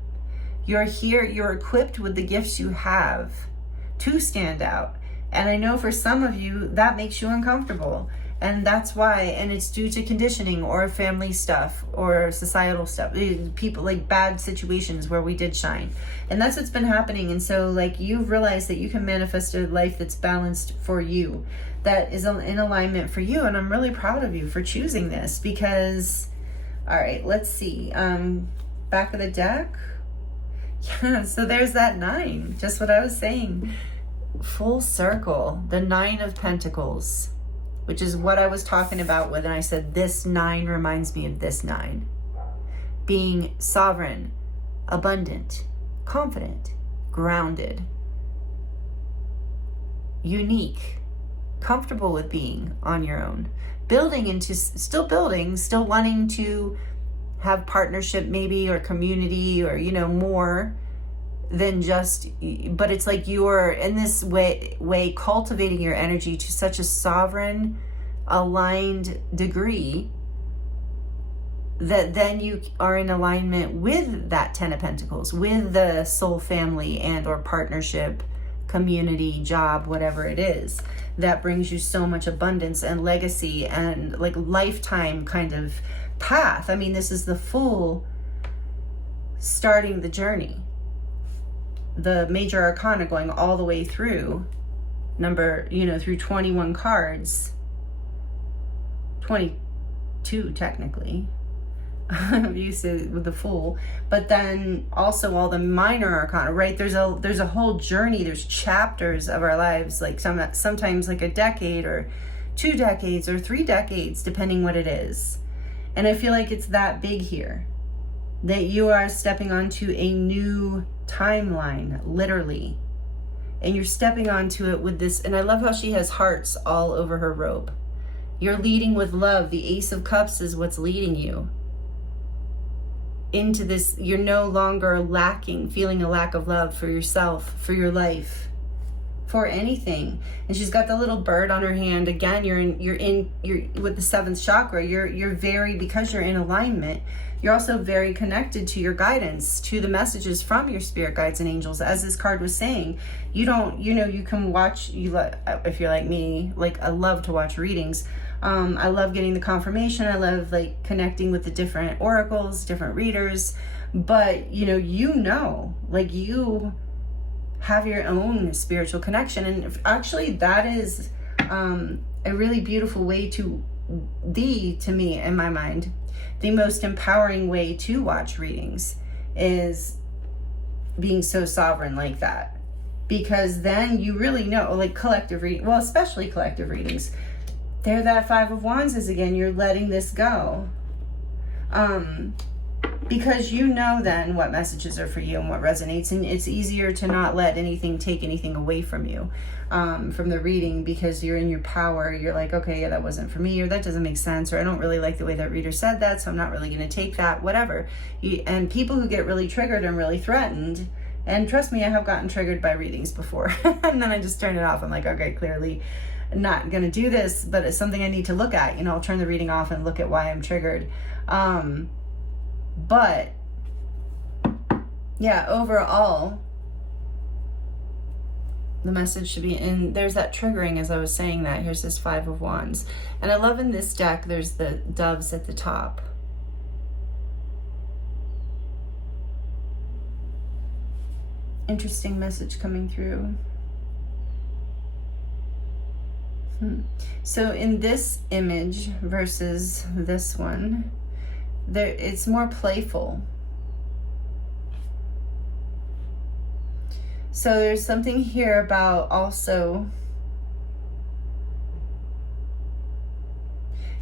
You're here, you're equipped with the gifts you have to stand out. And I know for some of you, that makes you uncomfortable. And that's why, and it's due to conditioning or family stuff or societal stuff, people, like bad situations where we did shine. And that's what's been happening. And so you've realized that you can manifest a life that's balanced for you, that is in alignment for you. And I'm really proud of you for choosing this, because, all right, let's see. Back of the deck. Yeah, so there's that 9, just what I was saying. Full circle, the 9 of Pentacles, which is what I was talking about when I said this 9 reminds me of this 9. Being sovereign, abundant, confident, grounded, unique, comfortable with being on your own, still wanting to have partnership maybe, or community, or, more than just, but it's like you're in this way cultivating your energy to such a sovereign, aligned degree that then you are in alignment with that 10 of Pentacles, with the soul, family, and or partnership, community, job, whatever it is, that brings you so much abundance and legacy and lifetime kind of path. I mean, this is the full starting the journey. The major arcana going all the way through through 21 cards, 22 technically, used to with the Fool, but then also all the minor arcana, right? There's a whole journey. There's chapters of our lives, sometimes a decade or 2 decades or 3 decades, depending what it is. And I feel like it's that big here, that you are stepping onto a new timeline, literally. And you're stepping onto it with this, and I love how she has hearts all over her robe. You're leading with love. The Ace of Cups is what's leading you into this. You're no longer feeling a lack of love for yourself, for your life, for anything. And she's got the little bird on her hand. Again, you're with the 7th chakra. You're very, because you're in alignment, you're also very connected to your guidance, to the messages from your spirit guides and angels. As this card was saying, you can watch, if you're like me, like I love to watch readings. I love getting the confirmation. I love like connecting with the different oracles, different readers. But like you have your own spiritual connection. And actually that is a really beautiful way to me, in my mind, the most empowering way to watch readings is being so sovereign like that. Because then you really know, like collective reading, well, especially collective readings, there that 5 of Wands is again, you're letting this go. Because you know then what messages are for you and what resonates, and it's easier to not let anything take anything away from you, from the reading, because you're in your power. You're like, okay, yeah, that wasn't for me, or that doesn't make sense, or I don't really like the way that reader said that, so I'm not really going to take that, whatever. And people who get really triggered and really threatened, and trust me, I have gotten triggered by readings before, and then I just turn it off. I'm like, okay, clearly not going to do this, but it's something I need to look at. I'll turn the reading off and look at why I'm triggered. But yeah, overall, the message should be, and there's that triggering as I was saying that. Here's this 5 of Wands. And I love in this deck, there's the doves at the top. Interesting message coming through. So in this image versus this one, it's more playful. So there's something here about also,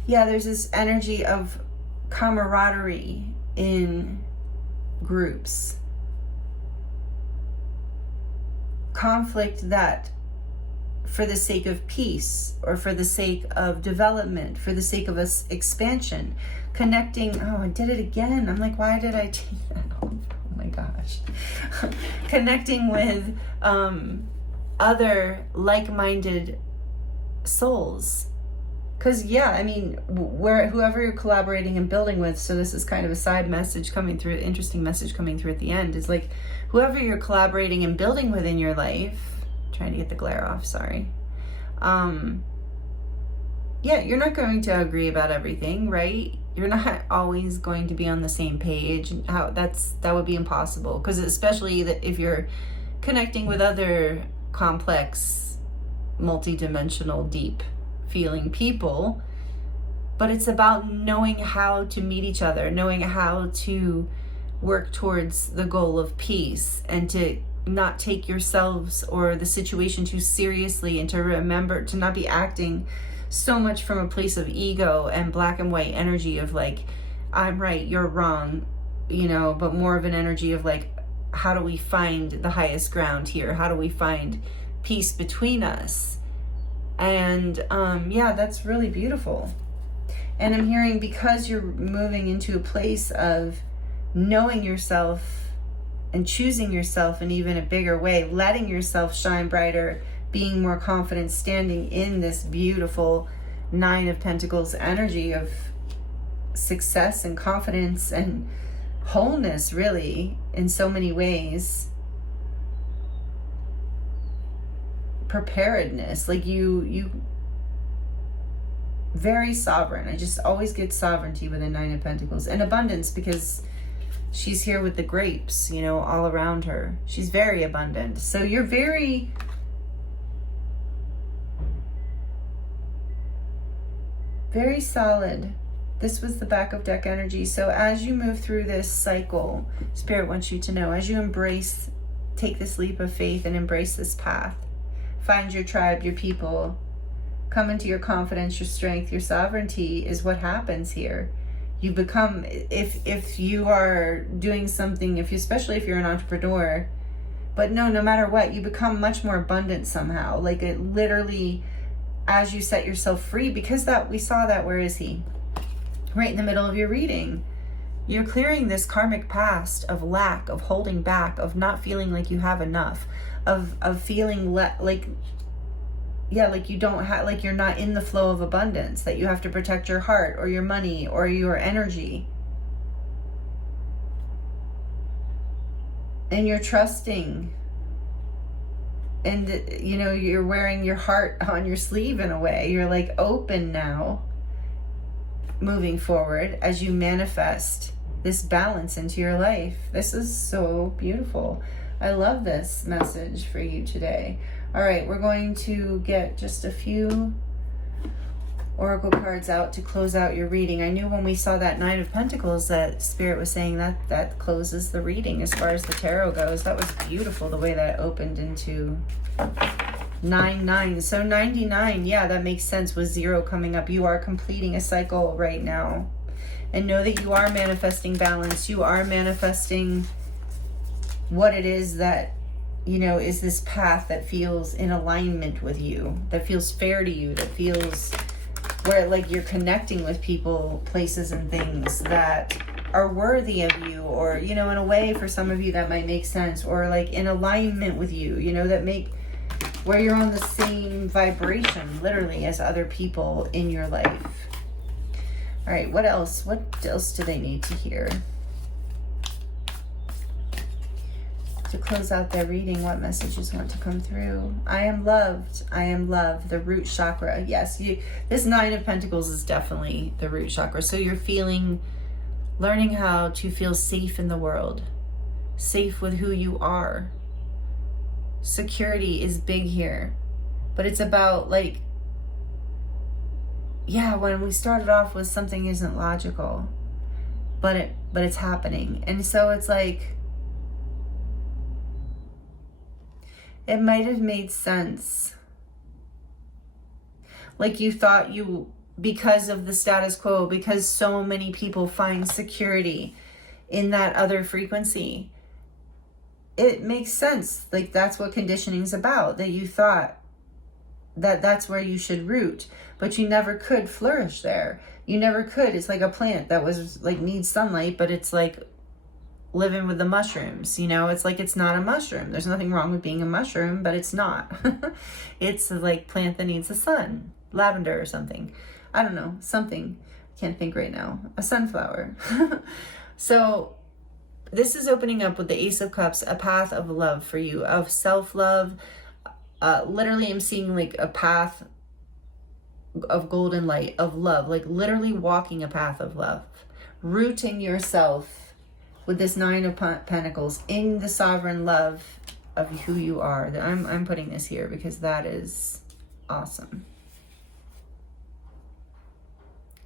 there's this energy of camaraderie in groups. Conflict that, for the sake of peace, or for the sake of development, for the sake of expansion, connecting. Oh, I did it again. I'm like, why did I take that off? Oh my gosh. Connecting with other like-minded souls. Because whoever you're collaborating and building with, so this is kind of a side message coming through, interesting message coming through at the end, is like whoever you're collaborating and building with in your life, trying to get the glare off, sorry. You're not going to agree about everything, right? You're not always going to be on the same page. That would be impossible, because especially if you're connecting with other complex, multi-dimensional, deep feeling people. But it's about knowing how to meet each other, knowing how to work towards the goal of peace, and to not take yourselves or the situation too seriously, and to remember to not be acting so much from a place of ego and black and white energy of like, I'm right, you're wrong, but more of an energy of like, how do we find the highest ground here? How do we find peace between us? And that's really beautiful. And I'm hearing, because you're moving into a place of knowing yourself and choosing yourself in even a bigger way, letting yourself shine brighter, being more confident, standing in this beautiful 9 of Pentacles energy of success and confidence and wholeness, really, in so many ways. Preparedness, like you very sovereign. I just always get sovereignty with a 9 of Pentacles, and abundance, because she's here with the grapes, all around her. She's very abundant. So you're very solid. This was the back of deck energy. So as you move through this cycle, Spirit wants you to know, as you take this leap of faith and embrace this path, find your tribe, your people, come into your confidence, your strength, your sovereignty is what happens here. You become, if you are doing something, especially if you're an entrepreneur, but no matter what, you become much more abundant somehow. Like it literally, as you set yourself free, because we saw that, where is he? Right in the middle of your reading. You're clearing this karmic past of lack, of holding back, of not feeling like you have enough, of feeling like you don't have, like you're not in the flow of abundance, that you have to protect your heart or your money or your energy. And you're trusting. And, you're wearing your heart on your sleeve in a way. You're like open now, moving forward as you manifest this balance into your life. This is so beautiful. I love this message for you today. All right, we're going to get just a few oracle cards out to close out your reading. I knew when we saw that Nine of Pentacles that Spirit was saying that closes the reading as far as the tarot goes. That was beautiful, the way that it opened into 9-9. So 99, yeah, that makes sense with 0 coming up. You are completing a cycle right now. And know that you are manifesting balance. You are manifesting what it is that, is this path that feels in alignment with you, that feels fair to you, that feels where like you're connecting with people, places, and things that are worthy of you, or, in a way for some of you that might make sense, or like in alignment with you, that make where you're on the same vibration, literally, as other people in your life. All right, what else? What else do they need to hear? To close out their reading, what messages want to come through? I am loved. I am loved. The root chakra. Yes, this Nine of Pentacles is definitely the root chakra. So you're learning how to feel safe in the world, safe with who you are. Security is big here, but it's about when we started off with something isn't logical, but it's happening. And so it's like, it might have made sense. Like you thought because of the status quo, because so many people find security in that other frequency, it makes sense. Like that's what conditioning's about, that you thought that that's where you should root, but you never could flourish there. You never could. It's like a plant that was like needs sunlight, but it's like living with the mushrooms, it's like it's not a mushroom. There's nothing wrong with being a mushroom, but it's not. It's like plant that needs the sun, lavender or something. I don't know, something. I can't think right now. A sunflower. So this is opening up with the Ace of Cups, a path of love for you, of self-love. Literally, I'm seeing like a path of golden light, of love, like literally walking a path of love, rooting yourself with this Nine of Pentacles in the sovereign love of who you are. I'm putting this here because that is awesome.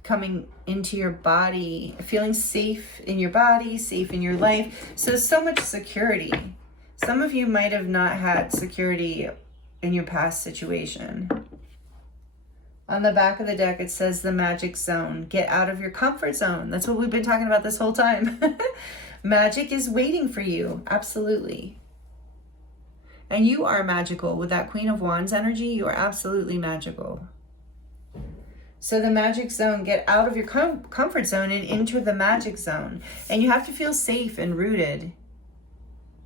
Coming into your body, feeling safe in your body, safe in your life. So much security. Some of you might have not had security in your past situation. On the back of the deck, it says the magic zone. Get out of your comfort zone. That's what we've been talking about this whole time. Magic is waiting for you. Absolutely. And you are magical. With that Queen of Wands energy, you are absolutely magical. So the magic zone, get out of your comfort zone and into the magic zone. And you have to feel safe and rooted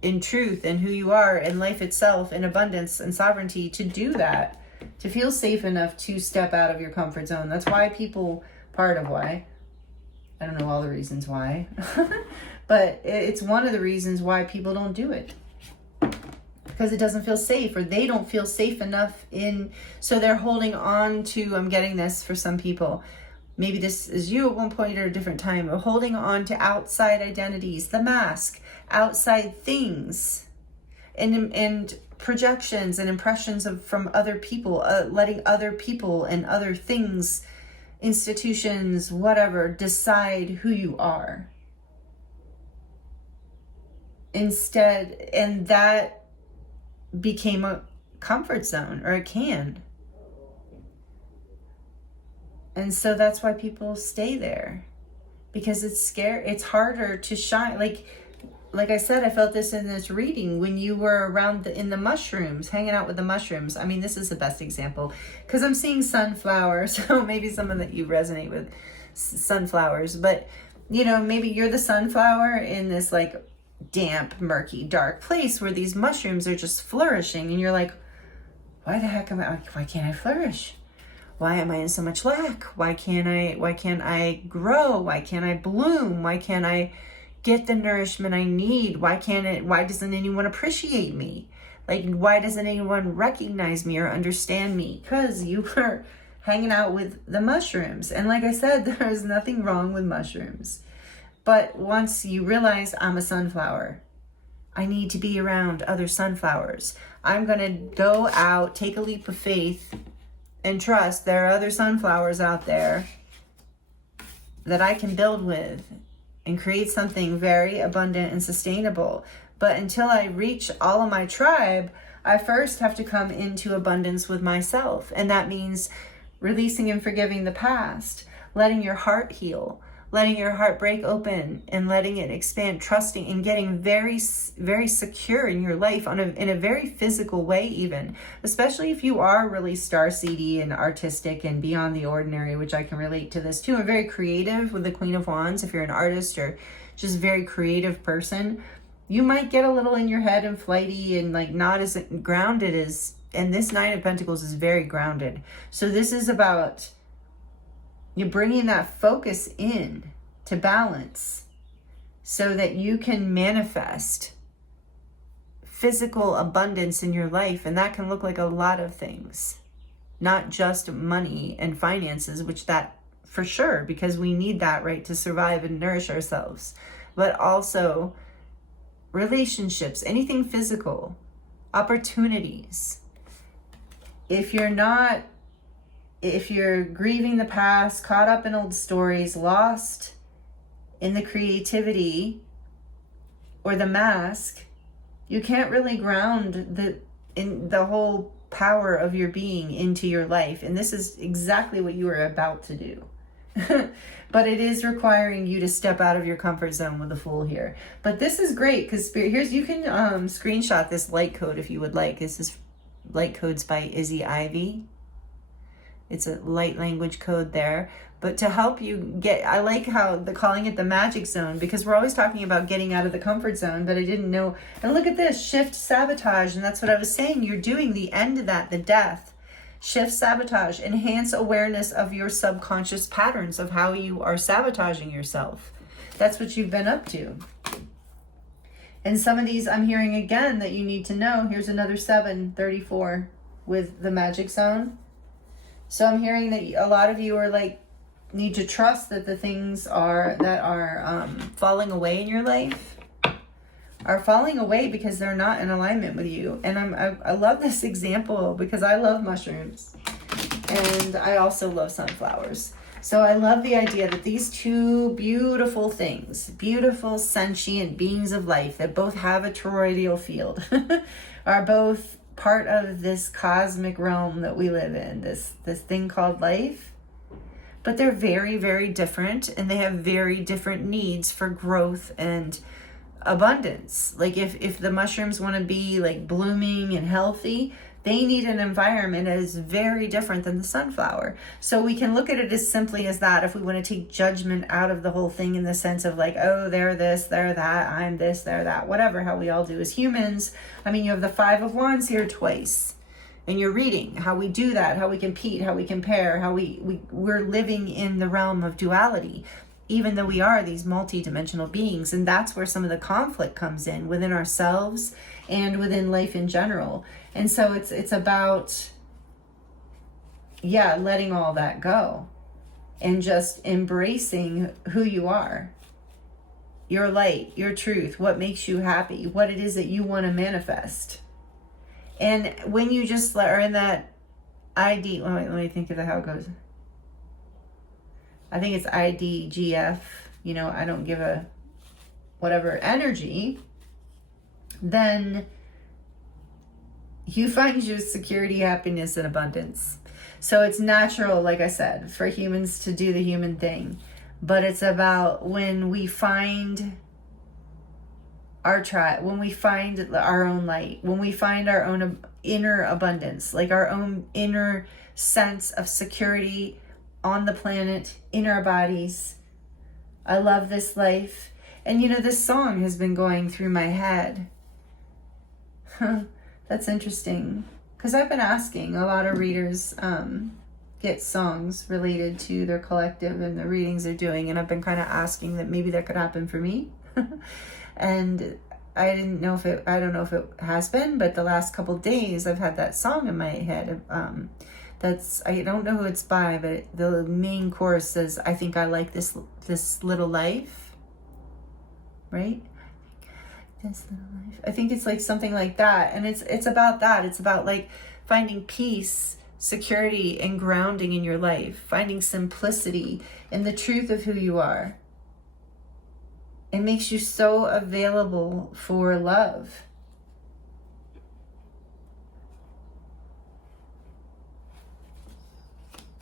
in truth and who you are, in life itself, in abundance and sovereignty, to do that, to feel safe enough to step out of your comfort zone. That's why part of why, I don't know all the reasons why, but it's one of the reasons why people don't do it. Because it doesn't feel safe, or they don't feel safe enough so they're holding on to, I'm getting this for some people, maybe this is you at one point or a different time, or holding on to outside identities, the mask, outside things, and projections and impressions from other people, letting other people and other things, institutions, whatever, decide who you are. Instead, and that became a comfort zone, or it can. And so that's why people stay there, because it's scary. It's harder to shine. Like I said, I felt this in this reading when you were around in the mushrooms, hanging out with the mushrooms. I mean, this is the best example because I'm seeing sunflowers. So maybe some of that you resonate with sunflowers, but maybe you're the sunflower in this like damp, murky, dark place where these mushrooms are just flourishing, and you're like, why can't I flourish? Why am I in so much lack? Why can't I grow? Why can't I bloom? Why can't I get the nourishment I need? Why doesn't anyone appreciate me? Like, why doesn't anyone recognize me or understand me? Because you were hanging out with the mushrooms. And like I said, there's nothing wrong with mushrooms. But once you realize I'm a sunflower, I need to be around other sunflowers. I'm going to go out, take a leap of faith, and trust there are other sunflowers out there that I can build with and create something very abundant and sustainable. But until I reach all of my tribe, I first have to come into abundance with myself. And that means releasing and forgiving the past, letting your heart heal, letting your heart break open and letting it expand, trusting and getting very, very secure in your life in a very physical way even, especially if you are really starseedy and artistic and beyond the ordinary, which I can relate to this too. I'm very creative with the Queen of Wands. If you're an artist or just very creative person, you might get a little in your head and flighty and like not as grounded as, and this Nine of Pentacles is very grounded. So this is about you're bringing that focus in to balance so that you can manifest physical abundance in your life. And that can look like a lot of things, not just money and finances, which that for sure, because we need that, right, to survive and nourish ourselves, but also relationships, anything physical, opportunities. If you're grieving the past, caught up in old stories, lost in the creativity or the mask, you can't really ground the whole power of your being into your life. And this is exactly what you are about to do. But it is requiring you to step out of your comfort zone with the Fool here. But this is great because Spirit, you can screenshot this light code if you would like. This is light codes by Izzy Ivy. It's a light language code there. But to help you I like how they're calling it the magic zone, because we're always talking about getting out of the comfort zone, but I didn't know. And look at this, shift, sabotage. And that's what I was saying. You're doing the end of that, the death. Shift, sabotage, enhance awareness of your subconscious patterns of how you are sabotaging yourself. That's what you've been up to. And some of these I'm hearing again that you need to know. Here's another 734 with the magic zone. So I'm hearing that a lot of you are like, need to trust that the things that are falling away in your life are falling away because they're not in alignment with you. And I love this example because I love mushrooms and I also love sunflowers. So I love the idea that these two beautiful things, beautiful sentient beings of life that both have a toroidal field are both part of this cosmic realm that we live in, this thing called life. But they're very, very different, and they have very different needs for growth and abundance. Like if the mushrooms want to be like blooming and healthy, they need an environment that is very different than the sunflower. So we can look at it as simply as that if we want to take judgment out of the whole thing, in the sense of like, oh, they're this, they're that, I'm this, they're that, whatever, how we all do as humans. I mean, you have the Five of Wands here twice. And you're reading how we do that, how we compete, how we compare, how we're living in the realm of duality, even though we are these multi-dimensional beings. And that's where some of the conflict comes in within ourselves and within life in general. And so it's about, letting all that go and just embracing who you are, your light, your truth, what makes you happy, what it is that you want to manifest. And when you just are in that ID, let me think of how it goes. I think it's IDGF, I don't give a whatever energy, then you find your security, happiness, and abundance. So it's natural, like I said, for humans to do the human thing. But it's about when we find our tribe, when we find our own light, when we find our own inner abundance, like our own inner sense of security on the planet, in our bodies, I love this life. And you know, this song has been going through my head. That's interesting. Because I've been asking a lot of readers get songs related to their collective and the readings they're doing. And I've been kind of asking that maybe that could happen for me. And I don't know if it has been, but the last couple of days I've had that song in my head. I don't know who it's by, but the main chorus says, I think I like this little life, right? This little life. I think it's like something like that. And it's about that. It's about like finding peace, security, and grounding in your life, finding simplicity in the truth of who you are. It makes you so available for love.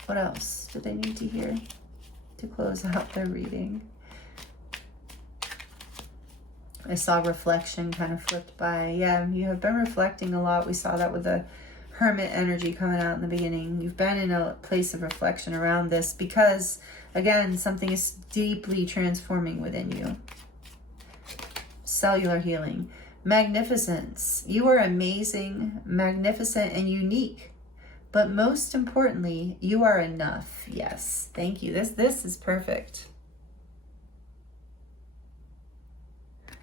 What else do they need to hear to close out their reading? I saw reflection kind of flipped by. Yeah, you have been reflecting a lot. We saw that with the Hermit energy coming out in the beginning. You've been in a place of reflection around this because, again, something is deeply transforming within you. Cellular healing. Magnificence. You are amazing, magnificent, and unique. But most importantly, you are enough. Yes, thank you. This is perfect.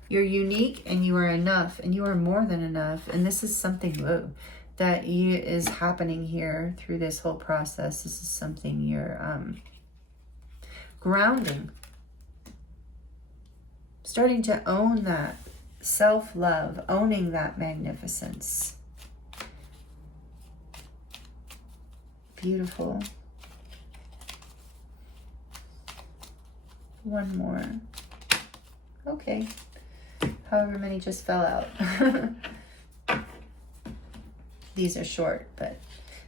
You're unique and you are enough and you are more than enough. And this is something that is happening here through this whole process. This is something you're grounding. Starting to own that self-love, owning that magnificence. Beautiful. One more. Okay. However many just fell out. These are short, but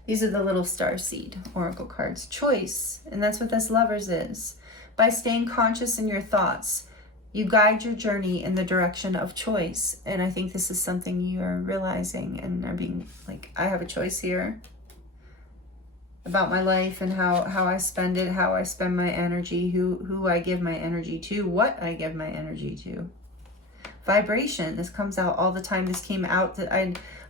these are the little starseed oracle cards. Choice, and that's what this Lovers is. By staying conscious in your thoughts, you guide your journey in the direction of choice. And I think this is something you are realizing and are being like, I have a choice here about my life and how I spend it, how I spend my energy, who I give my energy to, what I give my energy to. Vibration, this comes out all the time. This came out that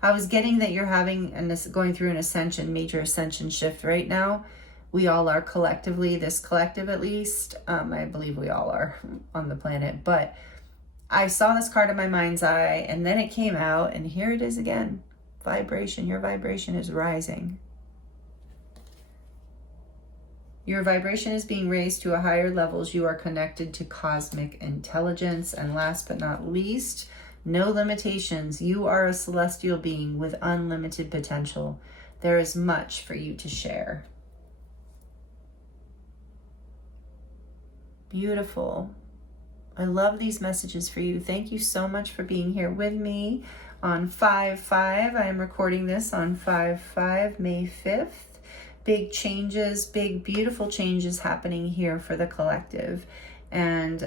I was getting that you're having and this going through an ascension, major ascension shift right now. We all are collectively, this collective at least. I believe we all are on the planet. But I saw this card in my mind's eye and then it came out and here it is again. Vibration, your vibration is rising. Your vibration is being raised to a higher levels. You are connected to cosmic intelligence. And last but not least, no limitations. You are a celestial being with unlimited potential. There is much for you to share. Beautiful. I love these messages for you. Thank you so much for being here with me on 5/5. I am recording this on 5/5, May 5th. Big changes, big, beautiful changes happening here for the collective. And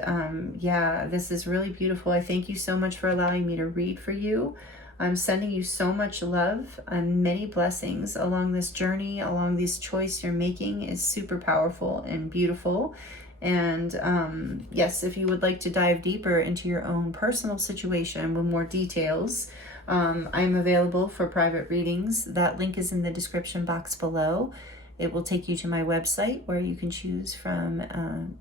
yeah, this is really beautiful. I thank you so much for allowing me to read for you. I'm sending you so much love and many blessings along this journey, along this choice you're making is super powerful and beautiful. And yes, if you would like to dive deeper into your own personal situation with more details, I'm available for private readings. That link is in the description box below. It will take you to my website where you can choose from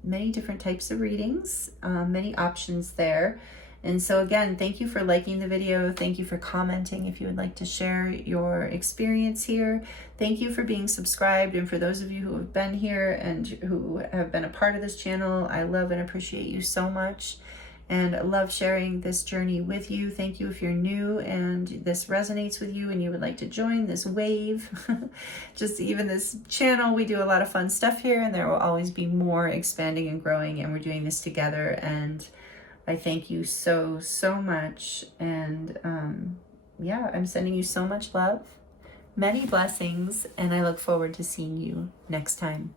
many different types of readings, many options there. And so again, thank you for liking the video. Thank you for commenting if you would like to share your experience here. Thank you for being subscribed. And for those of you who have been here and who have been a part of this channel, I love and appreciate you so much. And I love sharing this journey with you. Thank you if you're new and this resonates with you and you would like to join this wave. Just even this channel, we do a lot of fun stuff here and there will always be more expanding and growing and we're doing this together. And I thank you so, so much. And yeah, I'm sending you so much love, many blessings, and I look forward to seeing you next time.